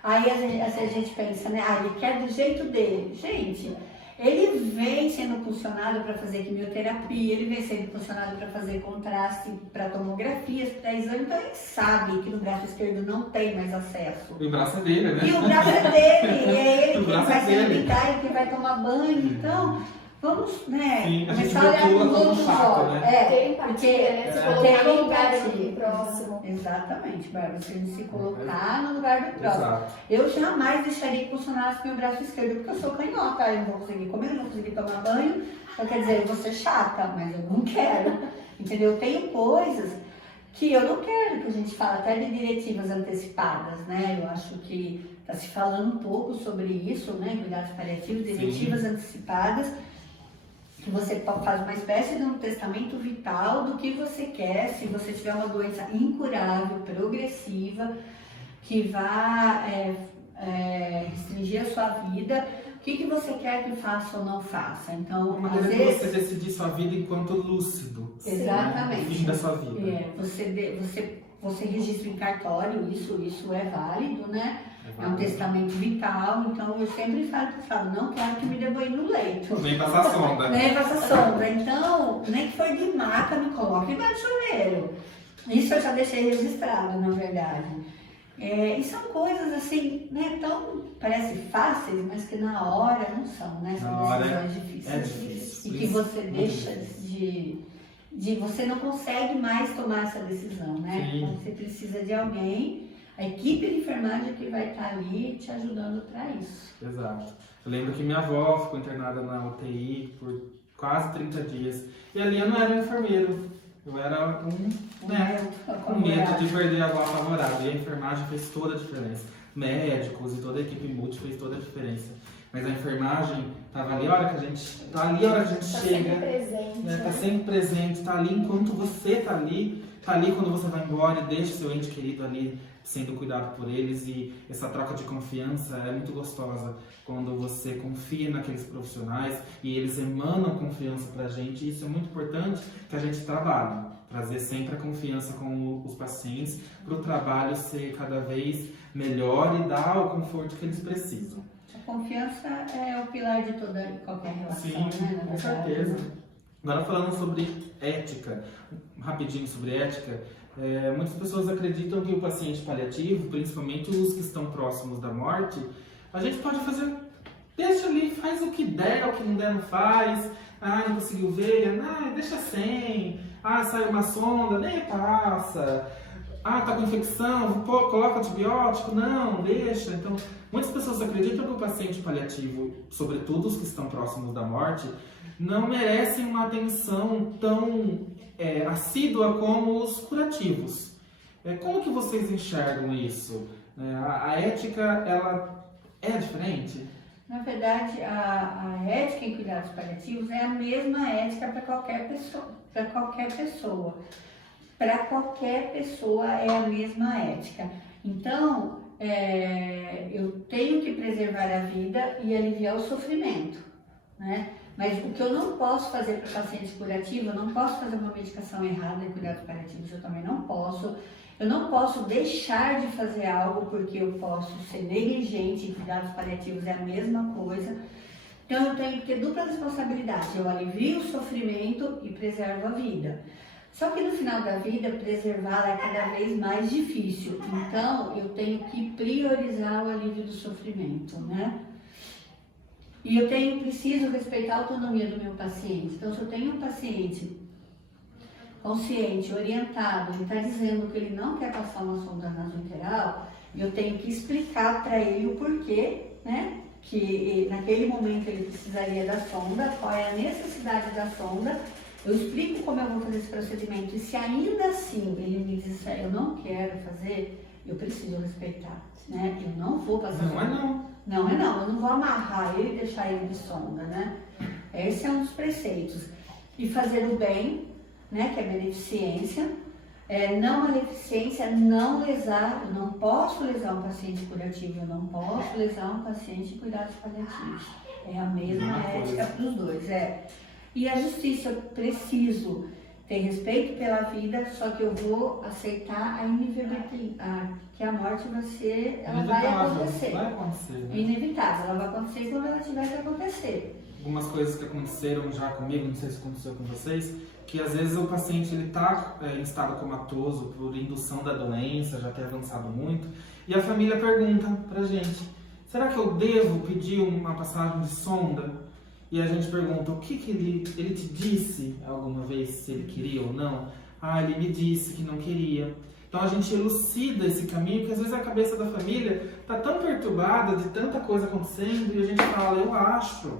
Aí a gente pensa, né? Ele quer do jeito dele. Gente, ele vem sendo funcionado para fazer quimioterapia, ele vem sendo funcionado para fazer contraste, para tomografias, para exame, então ele sabe que no braço esquerdo não tem mais acesso. E o braço é dele, né? E o braço é dele, e é ele que vai se alimentar, ele que vai tomar banho, então... Vamos, né? Sim, começar a olhar com outros olhos. Né? Ter empatia, né? Se colocar no lugar do próximo. Exatamente, Bárbara. Você se colocar no lugar do próximo. Exato. Eu jamais deixaria que funcionasse meu braço esquerdo, porque eu sou canhota. Eu não vou conseguir comer, eu não vou conseguir tomar banho. Então, quer dizer, eu vou ser chata, mas eu não quero. Entendeu? Eu tenho coisas que eu não quero, que a gente fala até de diretivas antecipadas, né? Eu acho que está se falando um pouco sobre isso, né? Cuidados paliativos, diretivas antecipadas. Que você faz uma espécie de um testamento vital do que você quer, se você tiver uma doença incurável, progressiva, que vá restringir a sua vida, o que você quer que faça ou não faça. Então, uma às maneira vezes... de você decidir sua vida enquanto lúcido. Exatamente. O fim da sua vida. Você registra em cartório, isso é válido, né? É um testamento vital, então eu sempre falo, não quero que me dê banho no leito. Nem passar sonda. Nem passar sonda. Então, nem que for de maca, me coloque embaixo do chuveiro. Isso eu já deixei registrado, na verdade. E são coisas assim, né, parece fáceis, mas que na hora não são, né? São decisões difíceis. É difícil. E que você deixa de... Você não consegue mais tomar essa decisão, né? Sim. Então, você precisa de alguém, a equipe de enfermagem que vai estar ali te ajudando para isso. Exato. Eu lembro que minha avó ficou internada na UTI por quase 30 dias. E ali eu não era enfermeiro. Eu era com medo de perder a avó apavorada. E a enfermagem fez toda a diferença. Médicos e toda a equipe multi fez toda a diferença. Mas a enfermagem estava ali a hora que a gente chega. Sempre presente. Tá sempre presente, tá ali enquanto você tá ali quando você vai embora e deixa seu ente querido ali sendo cuidado por eles. E essa troca de confiança é muito gostosa quando você confia naqueles profissionais e eles emanam confiança pra gente. E isso é muito importante que a gente trabalhe, trazer sempre a confiança com os pacientes para o trabalho ser cada vez melhor e dar o conforto que eles precisam. A confiança é o pilar de qualquer relação, Sim, né? Com certeza. Agora falando sobre ética, rapidinho sobre ética, muitas pessoas acreditam que o paciente paliativo, principalmente os que estão próximos da morte, a gente pode fazer, deixa ali, faz o que der, o que não der não faz, não conseguiu ver, deixa sem, saiu uma sonda, nem passa. Ah, tá com infecção, pô, coloca antibiótico? Não, deixa. Então, muitas pessoas acreditam que o paciente paliativo, sobretudo os que estão próximos da morte, não merecem uma atenção tão assídua como os curativos. Como que vocês enxergam isso? A ética, ela é diferente? Na verdade, a ética em cuidados paliativos é a mesma ética para qualquer pessoa. Para qualquer pessoa. Para qualquer pessoa é a mesma ética. Então, eu tenho que preservar a vida e aliviar o sofrimento, né? Mas o que eu não posso fazer para o paciente curativo, eu não posso fazer uma medicação errada em cuidados paliativos, eu também não posso. Eu não posso deixar de fazer algo porque eu posso ser negligente, em cuidados paliativos é a mesma coisa. Então eu tenho que ter dupla responsabilidade, eu alivio o sofrimento e preservo a vida. Só que no final da vida, preservá-la é cada vez mais difícil, então eu tenho que priorizar o alívio do sofrimento, né? E eu preciso respeitar a autonomia do meu paciente. Então se eu tenho um paciente consciente, orientado, ele está dizendo que ele não quer passar uma sonda nasointeral, eu tenho que explicar para ele o porquê, né? Que naquele momento ele precisaria da sonda, qual é a necessidade da sonda, eu explico como eu vou fazer esse procedimento e se ainda assim ele me disser eu não quero fazer, eu preciso respeitar, né? Eu não vou passar Não é não. Não é não, eu não vou amarrar ele e deixar ele de sonda, né? Esse é um dos preceitos. E fazer o bem, né, que é beneficência, não maleficência, não lesar, eu não posso lesar um paciente curativo, eu não posso lesar um paciente em cuidados paliativos. É a mesma ética para os dois, E a justiça, eu preciso ter respeito pela vida, só que eu vou aceitar a inevitabilidade, que a morte vai ser, ela vai acontecer. Vai acontecer, né? É inevitável, ela vai acontecer quando ela tiver que acontecer. Algumas coisas que aconteceram já comigo, não sei se aconteceu com vocês, que às vezes o paciente ele está em estado comatoso por indução da doença, já tem avançado muito, e a família pergunta pra gente, será que eu devo pedir uma passagem de sonda? E a gente pergunta, o que ele te disse alguma vez se ele queria ou não? Ah, ele me disse que não queria. Então a gente elucida esse caminho, porque às vezes a cabeça da família está tão perturbada de tanta coisa acontecendo, e a gente fala, eu acho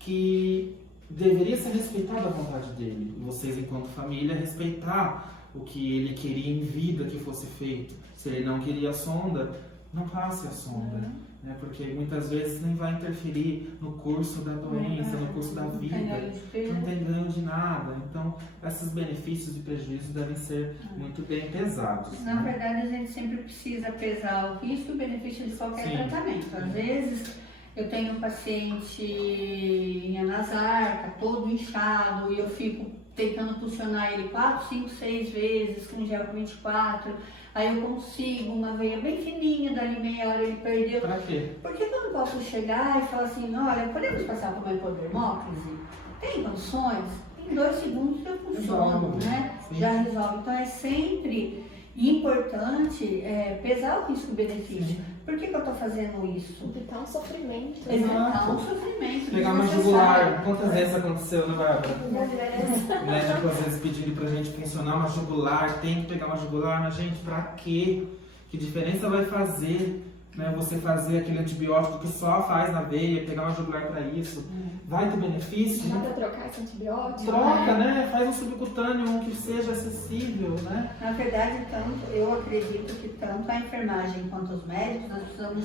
que deveria ser respeitada a vontade dele. E vocês, enquanto família, respeitar o que ele queria em vida que fosse feito. Se ele não queria a sonda, não passe a sonda. Né? Porque muitas vezes nem vai interferir no curso da doença, no curso da vida. Não tem ganho de nada. Então, esses benefícios e prejuízos devem ser muito bem pesados. Na verdade, a gente sempre precisa pesar o risco e o benefício de qualquer tratamento. Às vezes, eu tenho um paciente em anasarca, todo inchado, e eu fico tentando funcionar ele 4, 5, 6 vezes com gel 24. Aí eu consigo uma veia bem fininha, dali meia hora ele perdeu. Pra quê? Porque eu não posso chegar e falar assim, olha, podemos passar por uma hipodermóclise? Tem condições? Em 2 segundos eu funciono, né? Sim. Já resolve. Então é sempre importante pesar o risco-benefício. Por que eu estou fazendo isso? Evitar um sofrimento. Evitar um sofrimento. Pegar uma jugular. Quantas vezes aconteceu, né, Bárbara? Às O médico às vezes pedindo pra gente funcionar uma jugular, tem que pegar uma jugular, mas gente, pra quê? Que diferença vai fazer, né, você fazer aquele antibiótico que só faz na veia, pegar uma jugular pra isso? Vai ter benefício? Dá pra trocar esse antibiótico? Troca, né? Faz um subcutâneo, um que seja acessível, né? Na verdade, eu acredito que tanto a enfermagem quanto os médicos, nós precisamos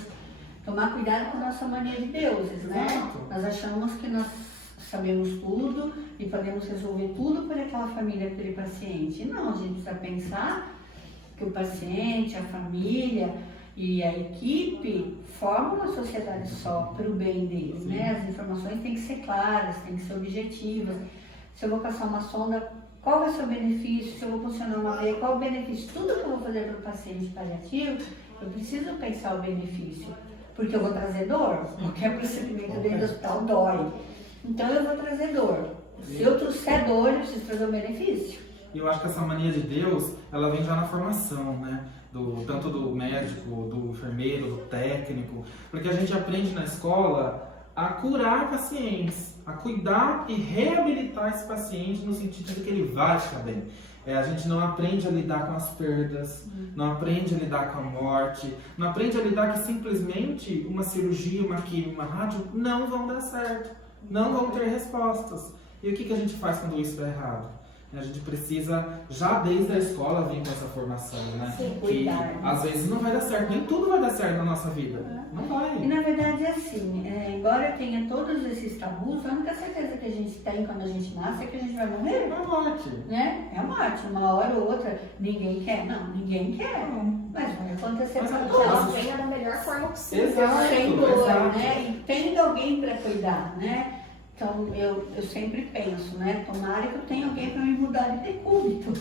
tomar cuidado com a nossa mania de deuses, né? Exato. Nós achamos que nós sabemos tudo e podemos resolver tudo por aquela família, aquele paciente. Não, a gente precisa pensar que o paciente, a família e a equipe formam uma sociedade só para o bem deles, né? As informações têm que ser claras, têm que ser objetivas. Se eu vou passar uma sonda, qual vai ser o benefício? Se eu vou funcionar uma veia, qual o benefício? Tudo que eu vou fazer para o paciente paliativo, eu preciso pensar o benefício. Porque eu vou trazer dor. Qualquer procedimento dentro do hospital dói. Então eu vou trazer dor. Se eu trouxer dor, eu preciso trazer o benefício. E eu acho que essa mania de Deus, ela vem já na formação, né? Tanto do médico, do enfermeiro, do técnico. Porque a gente aprende na escola a curar pacientes, a cuidar e reabilitar esse paciente no sentido de que ele vai ficar bem. A gente não aprende a lidar com as perdas, não aprende a lidar com a morte, não aprende a lidar que simplesmente uma cirurgia, uma quimio, uma rádio não vão dar certo, não vão ter respostas. E o que a gente faz quando isso dá errado? A gente precisa, já desde a escola, vir com essa formação, né? Sim, que cuidar, né? às vezes não vai dar certo, nem tudo vai dar certo na nossa vida. Não vai. E na verdade é assim, embora tenha todos esses tabus, a única certeza que a gente tem quando a gente nasce é que a gente vai morrer. É a morte. Né? É a morte, uma hora ou outra. Ninguém quer, não, ninguém quer. Mas vai acontecer Mas pra é Que ela todos. venha da melhor forma possível. Exato. Sem dor, exato. né? E tendo alguém para cuidar, né? Então eu sempre penso, né? Tomara que eu tenha alguém para me mudar de decúbito.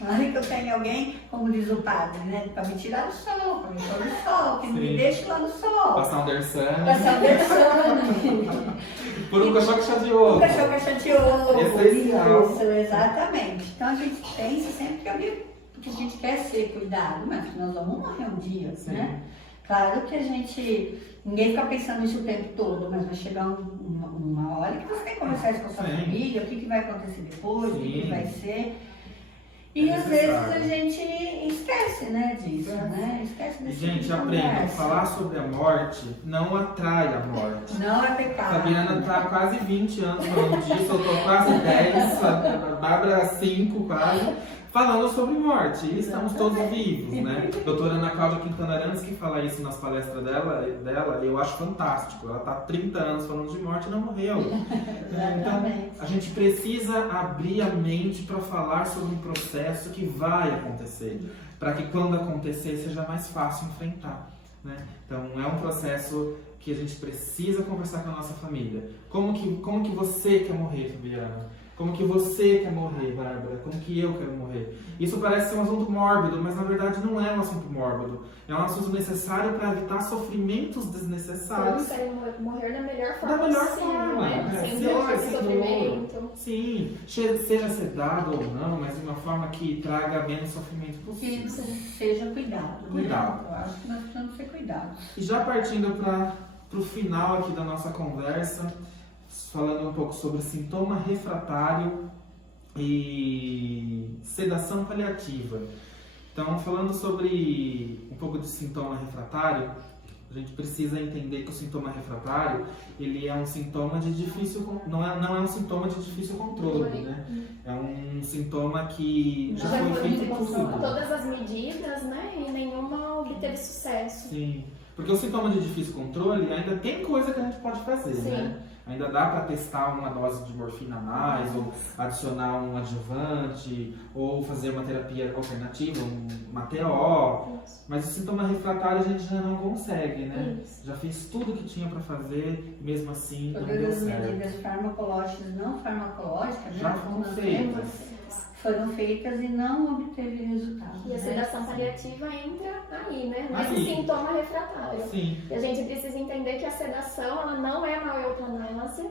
Tomara que eu tenha alguém, como diz o padre, né? Para me tirar do sol, para me pôr no sol, que não me Sim. deixe lá no sol. Passar um Dersane. Passar o versando. Por um cachorro chá de ovo. O cachorro é de ovo. Essencial. Isso, exatamente. Então a gente pensa sempre que a gente quer ser cuidado, mas nós vamos morrer um dia, Sim. né? Claro que ninguém fica pensando nisso o tempo todo, mas vai chegar uma hora que você tem que conversar isso com a sua Sim. família, o que vai acontecer depois, o que Sim. vai ser. E É às vezes necessário. a gente esquece, né, disso, né? Esquece E, desse gente, tipo de aprendam, conversa. falar sobre a morte não atrai a morte. Não é A pecado. Fabiana tá há quase 20 anos falando disso, eu tô quase 10, a Bárbara 5 quase, falando sobre morte. E estamos todos vivos, né? Doutora Ana Cláudia Quintana Arantes, que fala isso nas palestras dela, eu acho fantástico. Ela tá há 30 anos falando de morte e não morreu. Então, Exatamente. a gente precisa abrir a mente para falar sobre um processo que vai acontecer, para que quando acontecer seja mais fácil enfrentar, né? Então é um processo que a gente precisa conversar com a nossa família. Como que você quer morrer, Fabiana? Como que você quer morrer, Bárbara? Como que eu quero morrer? Isso parece ser um assunto mórbido, mas na verdade não é um assunto mórbido. É um assunto necessário para evitar sofrimentos desnecessários. Todos querem morrer da melhor forma Da melhor possível, forma, né? é, Sem seja dor, sem sem dor. sofrimento. Sim, seja sedado ou não, mas de uma forma que traga menos sofrimento Que possível. seja cuidado. Cuidado. Né? Eu acho que nós precisamos ser cuidados. E já partindo para o final aqui da nossa conversa, falando um pouco sobre sintoma refratário e sedação paliativa. Então, falando sobre um pouco de sintoma refratário, a gente precisa entender que o sintoma refratário, ele é um sintoma de difícil, não é um sintoma de difícil controle, né? É um sintoma que já foi feito tudo. Todas as medidas, né? E nenhuma obteve sucesso. Sim, porque o sintoma de difícil controle ainda tem coisa que a gente pode fazer, Sim. né? Ainda dá para testar uma dose de morfina a mais, ou adicionar um adjuvante, ou fazer uma terapia alternativa, uma TO. Mas o sintoma refratário a gente já não consegue, né? Isso. Já fez tudo que tinha para fazer, e mesmo assim não Todas deu as certo. medidas farmacológicas e não farmacológicas, Já né, foram como nós feitas. temos, foram feitas e não obteve resultado. E a né? sedação paliativa entra aí, né? Aí. Nesse sintoma refratário. Sim, E a gente precisa entender que a sedação ela não é uma eutanásia,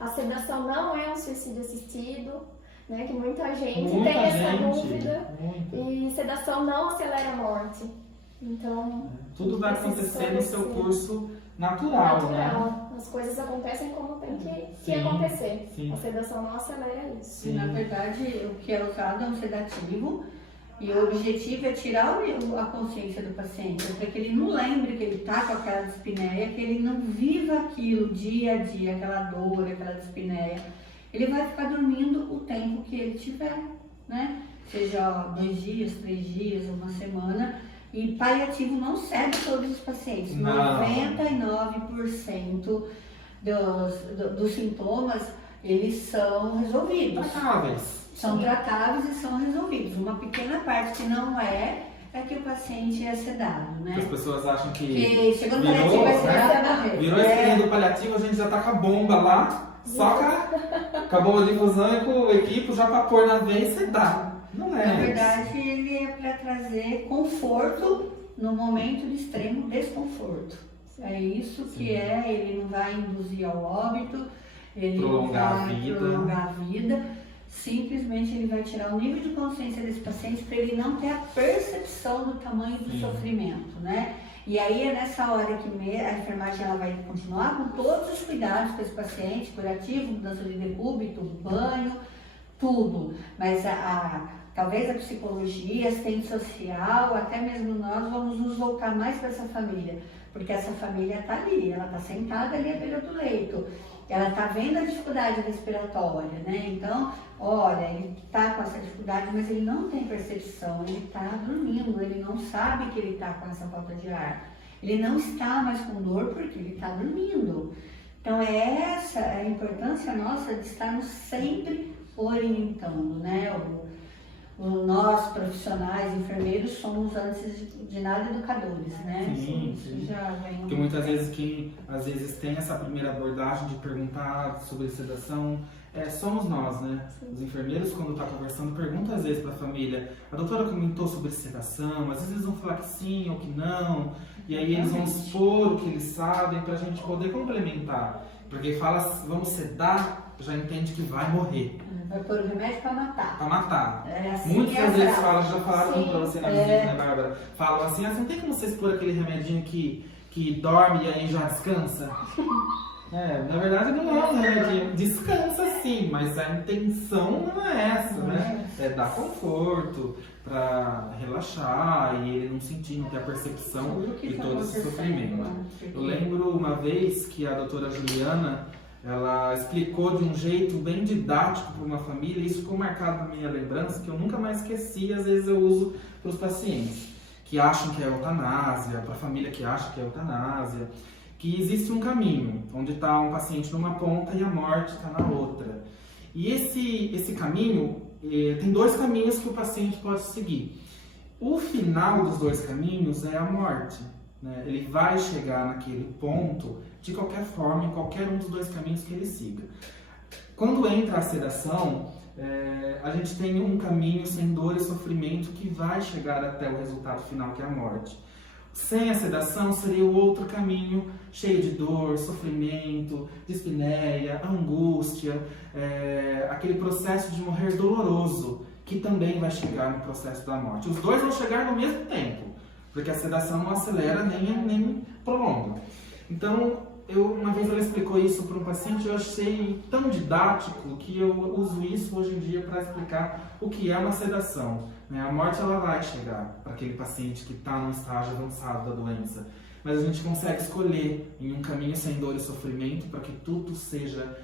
a sedação não é um suicídio assistido, né? Que muita gente tem essa dúvida. muita. E sedação não acelera a morte. Então, Tudo vai acontecer no seu curso natural, né? natural. As coisas acontecem como tem que Sim, acontecer. sim. A sedação não acelera isso. E, na verdade, o que é usado é um sedativo e o objetivo é tirar a consciência do paciente, para que ele não lembre que ele está com aquela dispneia, que ele não viva aquilo dia a dia, aquela dor, aquela dispneia. Ele vai ficar dormindo o tempo que ele tiver, né? Seja 2 dias, 3 dias, uma semana. E paliativo não serve a todos os pacientes. Não. 99% dos sintomas, eles são resolvidos. Tratáveis. São tratáveis e são resolvidos. Uma pequena parte que não é que o paciente é sedado, As né? pessoas acham que Que chegou no virou, paliativo, vai ser né? sedado. Virou a esquina do paliativo, a gente já tá com a bomba lá, só com a bomba de infusão e com o equipo já para pôr na veia e sedar. Não é. Na verdade, ele é para trazer conforto no momento de extremo desconforto. É isso que é, ele não vai induzir ao óbito, ele Prolongar a vai vida. prolongar a vida, simplesmente ele vai tirar o nível de consciência desse paciente para ele não ter a percepção do tamanho do Sim. sofrimento, né? E aí é nessa hora que a enfermagem ela vai continuar com todos os cuidados com esse paciente, curativo, mudança de decúbito, banho, tudo. Mas talvez a psicologia, assistente social, até mesmo nós vamos nos voltar mais para essa família. Porque essa família está ali, ela está sentada ali à beira do leito. Ela está vendo a dificuldade respiratória, né? Então, olha, ele está com essa dificuldade, mas ele não tem percepção, ele está dormindo, ele não sabe que ele está com essa falta de ar. Ele não está mais com dor porque ele está dormindo. Então, essa é a importância nossa de estarmos sempre orientando, né? Nós, profissionais, enfermeiros, somos, antes de nada, educadores, né? Sim. Já vem... Porque muitas vezes quem às vezes tem essa primeira abordagem de perguntar sobre sedação, somos nós, né? Sim. Os enfermeiros, quando estão conversando, perguntam às vezes para a família: a doutora comentou sobre sedação, às vezes eles vão falar que sim ou que não, e aí eles vão expor o que eles sabem para a gente poder complementar. Porque fala, vamos sedar, já entende que vai morrer. Vai pôr o remédio para matar. Para matar. Assim muitas vezes falam, já falaram para você na visita, né, Bárbara? Falam assim: não tem como vocês pôr aquele remedinho que dorme e aí já descansa? Na verdade não é um remedinho. Descansa sim, mas a intenção não é essa, né? É dar conforto, para relaxar e ele não sentir, não ter a percepção de todo esse sofrimento. Eu lembro uma vez que a doutora Juliana, ela explicou de um jeito bem didático para uma família, e isso ficou marcado na minha lembrança, que eu nunca mais esqueci, às vezes eu uso para os pacientes que acham que é eutanásia, para a família que acha que é eutanásia, que existe um caminho, onde está um paciente numa ponta e a morte está na outra. E esse caminho, tem dois caminhos que o paciente pode seguir. O final dos dois caminhos é a morte, né? Ele vai chegar naquele ponto de qualquer forma, em qualquer um dos dois caminhos que ele siga. Quando entra a sedação, a gente tem um caminho sem dor e sofrimento que vai chegar até o resultado final, que é a morte. Sem a sedação seria o outro caminho, cheio de dor, sofrimento, dispneia, angústia, aquele processo de morrer doloroso, que também vai chegar no processo da morte. Os dois vão chegar no mesmo tempo, porque a sedação não acelera nem prolonga. Então, uma vez ela explicou isso para um paciente, eu achei tão didático que eu uso isso hoje em dia para explicar o que é uma sedação. A morte ela vai chegar para aquele paciente que está num estágio avançado da doença, mas a gente consegue escolher em um caminho sem dor e sofrimento para que tudo seja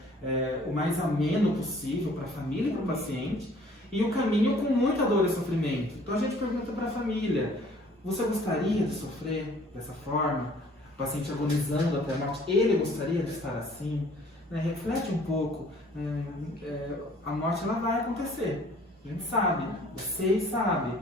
o mais ameno possível para a família e para o paciente, e o caminho com muita dor e sofrimento. Então a gente pergunta para a família: você gostaria de sofrer dessa forma? O paciente agonizando até a morte, ele gostaria de estar assim? Reflete um pouco. A morte ela vai acontecer, a gente sabe, vocês sabem,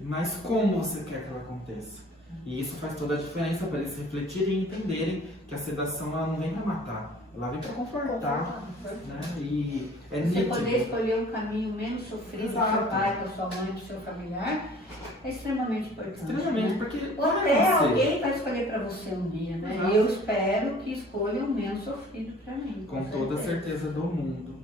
mas como você quer que ela aconteça? E isso faz toda a diferença para eles refletirem e entenderem que a sedação ela não vem para matar, ela vem para confortar, né? E você poder escolher um caminho menos sofrido para o seu pai, para sua mãe, para o seu familiar, é extremamente importante. Extremamente, né? porque ou até alguém vai escolher para você um dia, né? Exato. Eu espero que escolha o menos sofrido para mim. Com toda a certeza do mundo.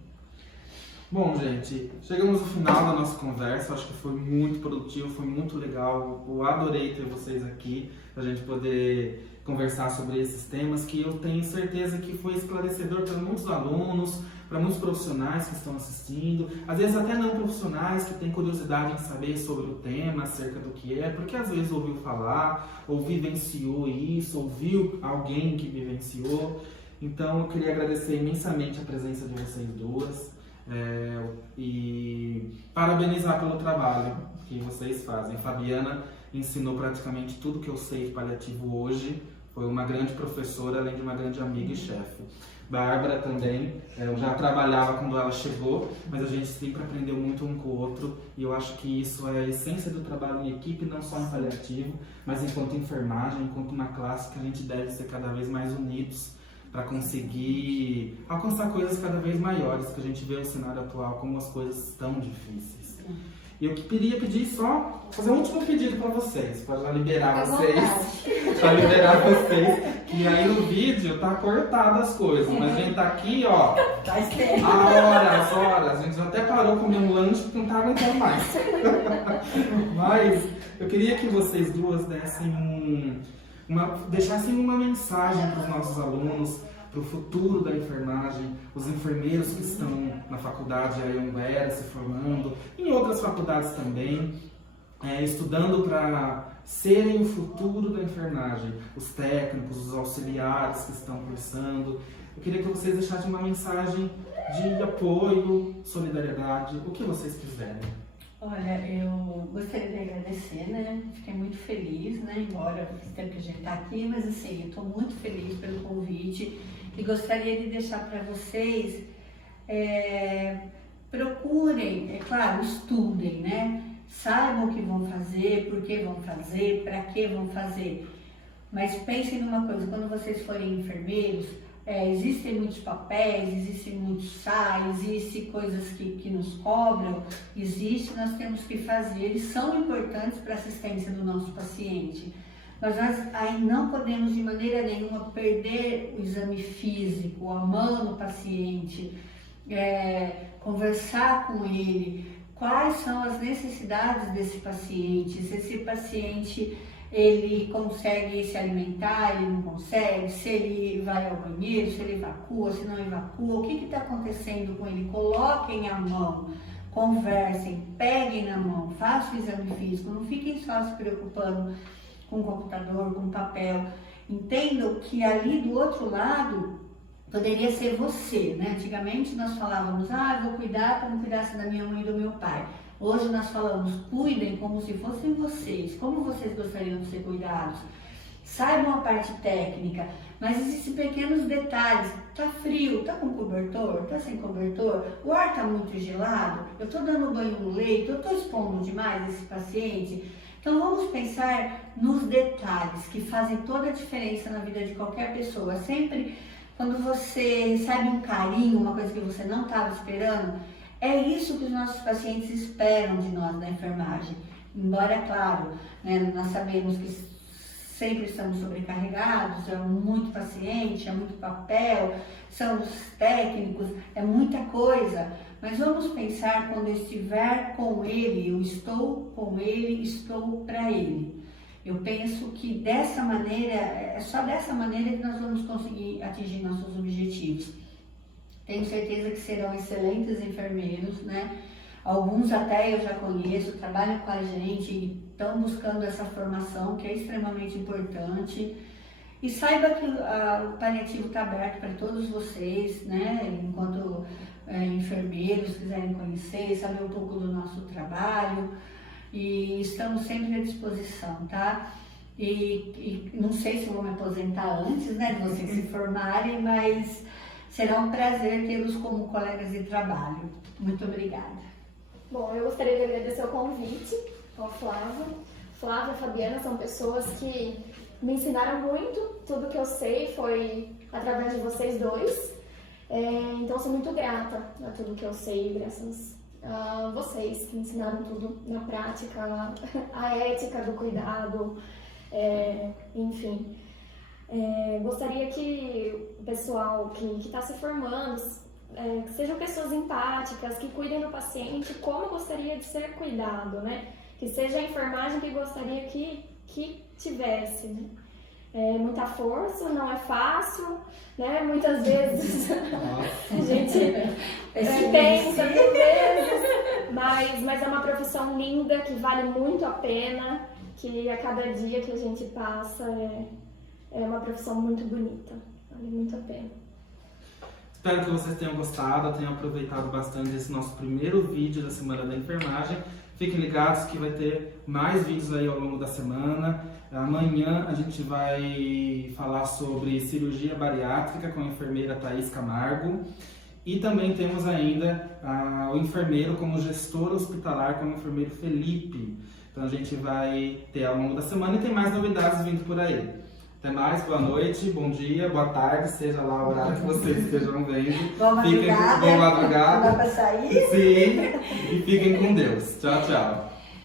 Bom, gente, chegamos no final da nossa conversa. Acho que foi muito produtivo, foi muito legal. Eu adorei ter vocês aqui, para a gente poder conversar sobre esses temas, que eu tenho certeza que foi esclarecedor para muitos alunos, para muitos profissionais que estão assistindo, às vezes até não profissionais que têm curiosidade em saber sobre o tema, acerca do que é, porque às vezes ouviu falar, ou vivenciou isso, ouviu alguém que vivenciou. Então eu queria agradecer imensamente a presença de vocês duas e parabenizar pelo trabalho que vocês fazem. Fabiana ensinou praticamente tudo que eu sei de paliativo hoje, foi uma grande professora, além de uma grande amiga e chefe. Bárbara também, eu já trabalhava quando ela chegou, mas a gente sempre aprendeu muito um com o outro, e eu acho que isso é a essência do trabalho em equipe, não só em paliativo, mas enquanto enfermagem, enquanto uma classe, que a gente deve ser cada vez mais unidos para conseguir alcançar coisas cada vez maiores, que a gente vê no cenário atual como as coisas estão difíceis. E eu queria pedir só, fazer um último pedido para vocês, para já liberar vocês, que aí no vídeo tá cortado as coisas, mas a gente tá aqui, ó, há horas, a gente até parou comer um lanche porque não tá aguentando mais. Mas eu queria que vocês duas dessem deixassem uma mensagem para os nossos alunos, para o futuro da enfermagem, os enfermeiros que estão na faculdade Anhanguera se formando, em outras faculdades também, estudando para serem o futuro da enfermagem, os técnicos, os auxiliares que estão cursando. Eu queria que vocês deixassem uma mensagem de apoio, solidariedade, o que vocês quiserem. Olha, eu gostaria de agradecer, né? Fiquei muito feliz, né? Embora o tempo que a gente está aqui, mas assim, eu estou muito feliz pelo convite e gostaria de deixar para vocês, procurem, é claro, estudem, né? Saibam o que vão fazer, por que vão fazer, para que vão fazer. Mas pensem numa coisa, quando vocês forem enfermeiros, existem muitos papéis, existem muitos sais, existem coisas que nos cobram, nós temos que fazer, eles são importantes para a assistência do nosso paciente. Mas nós aí não podemos de maneira nenhuma perder o exame físico, a mão no paciente, conversar com ele, quais são as necessidades desse paciente, se esse paciente ele consegue se alimentar, ele não consegue, se ele vai ao banheiro, se ele evacua, se não evacua, o que está acontecendo com ele? Coloquem a mão, conversem, peguem na mão, façam o exame físico, não fiquem só se preocupando com o computador, com o papel. Entendam que ali do outro lado poderia ser você, né? Antigamente nós falávamos, vou cuidar como cuidasse da minha mãe e do meu pai. Hoje nós falamos, cuidem como se fossem vocês, como vocês gostariam de ser cuidados. Saibam a parte técnica, mas existem pequenos detalhes. Tá frio, tá com cobertor, tá sem cobertor, o ar tá muito gelado, eu tô dando banho no leito, eu tô expondo demais esse paciente. Então vamos pensar nos detalhes que fazem toda a diferença na vida de qualquer pessoa. Sempre quando você recebe um carinho, uma coisa que você não estava esperando, é isso que os nossos pacientes esperam de nós na enfermagem. Embora, é claro, né, nós sabemos que sempre estamos sobrecarregados, é muito paciente, é muito papel, são os técnicos, é muita coisa. Mas vamos pensar quando eu estiver com ele, eu estou com ele, estou para ele. Eu penso que dessa maneira, é só dessa maneira que nós vamos conseguir atingir nossos objetivos. Tenho certeza que serão excelentes enfermeiros, né? Alguns até eu já conheço, trabalham com a gente e estão buscando essa formação que é extremamente importante. E saiba que o paliativo está aberto para todos vocês, né? Enquanto enfermeiros quiserem conhecer, saber um pouco do nosso trabalho. E estamos sempre à disposição, tá? E não sei se vou me aposentar antes, né, de vocês se formarem, mas será um prazer tê-los como colegas de trabalho. Muito obrigada. Bom, eu gostaria de agradecer o convite ao Flávio. Flávio e Fabiana são pessoas que me ensinaram muito, tudo que eu sei foi através de vocês dois. Então, sou muito grata a tudo que eu sei, graças a vocês que ensinaram tudo na prática, a ética do cuidado, enfim. Gostaria que o pessoal que está se formando, que sejam pessoas empáticas, que cuidem do paciente como gostaria de ser cuidado, né? Que seja a enfermagem que gostaria que tivesse, né? Muita força, não é fácil, né? Muitas vezes a gente pensa mil vezes, mas é uma profissão linda que vale muito a pena, que a cada dia que a gente passa é uma profissão muito bonita, vale muito a pena. Espero que vocês tenham gostado, tenham aproveitado bastante esse nosso primeiro vídeo da Semana da Enfermagem. Fiquem ligados que vai ter mais vídeos aí ao longo da semana. Amanhã a gente vai falar sobre cirurgia bariátrica com a enfermeira Thaís Camargo. E também temos ainda o enfermeiro como gestor hospitalar com o enfermeiro Felipe. Então a gente vai ter ao longo da semana e tem mais novidades vindo por aí. Até mais, boa noite, bom dia, boa tarde, seja lá o horário que vocês estejam vendo. Boa madrugada. Boa madrugada. Dá pra sair? Sim, e fiquem com Deus. Tchau, tchau.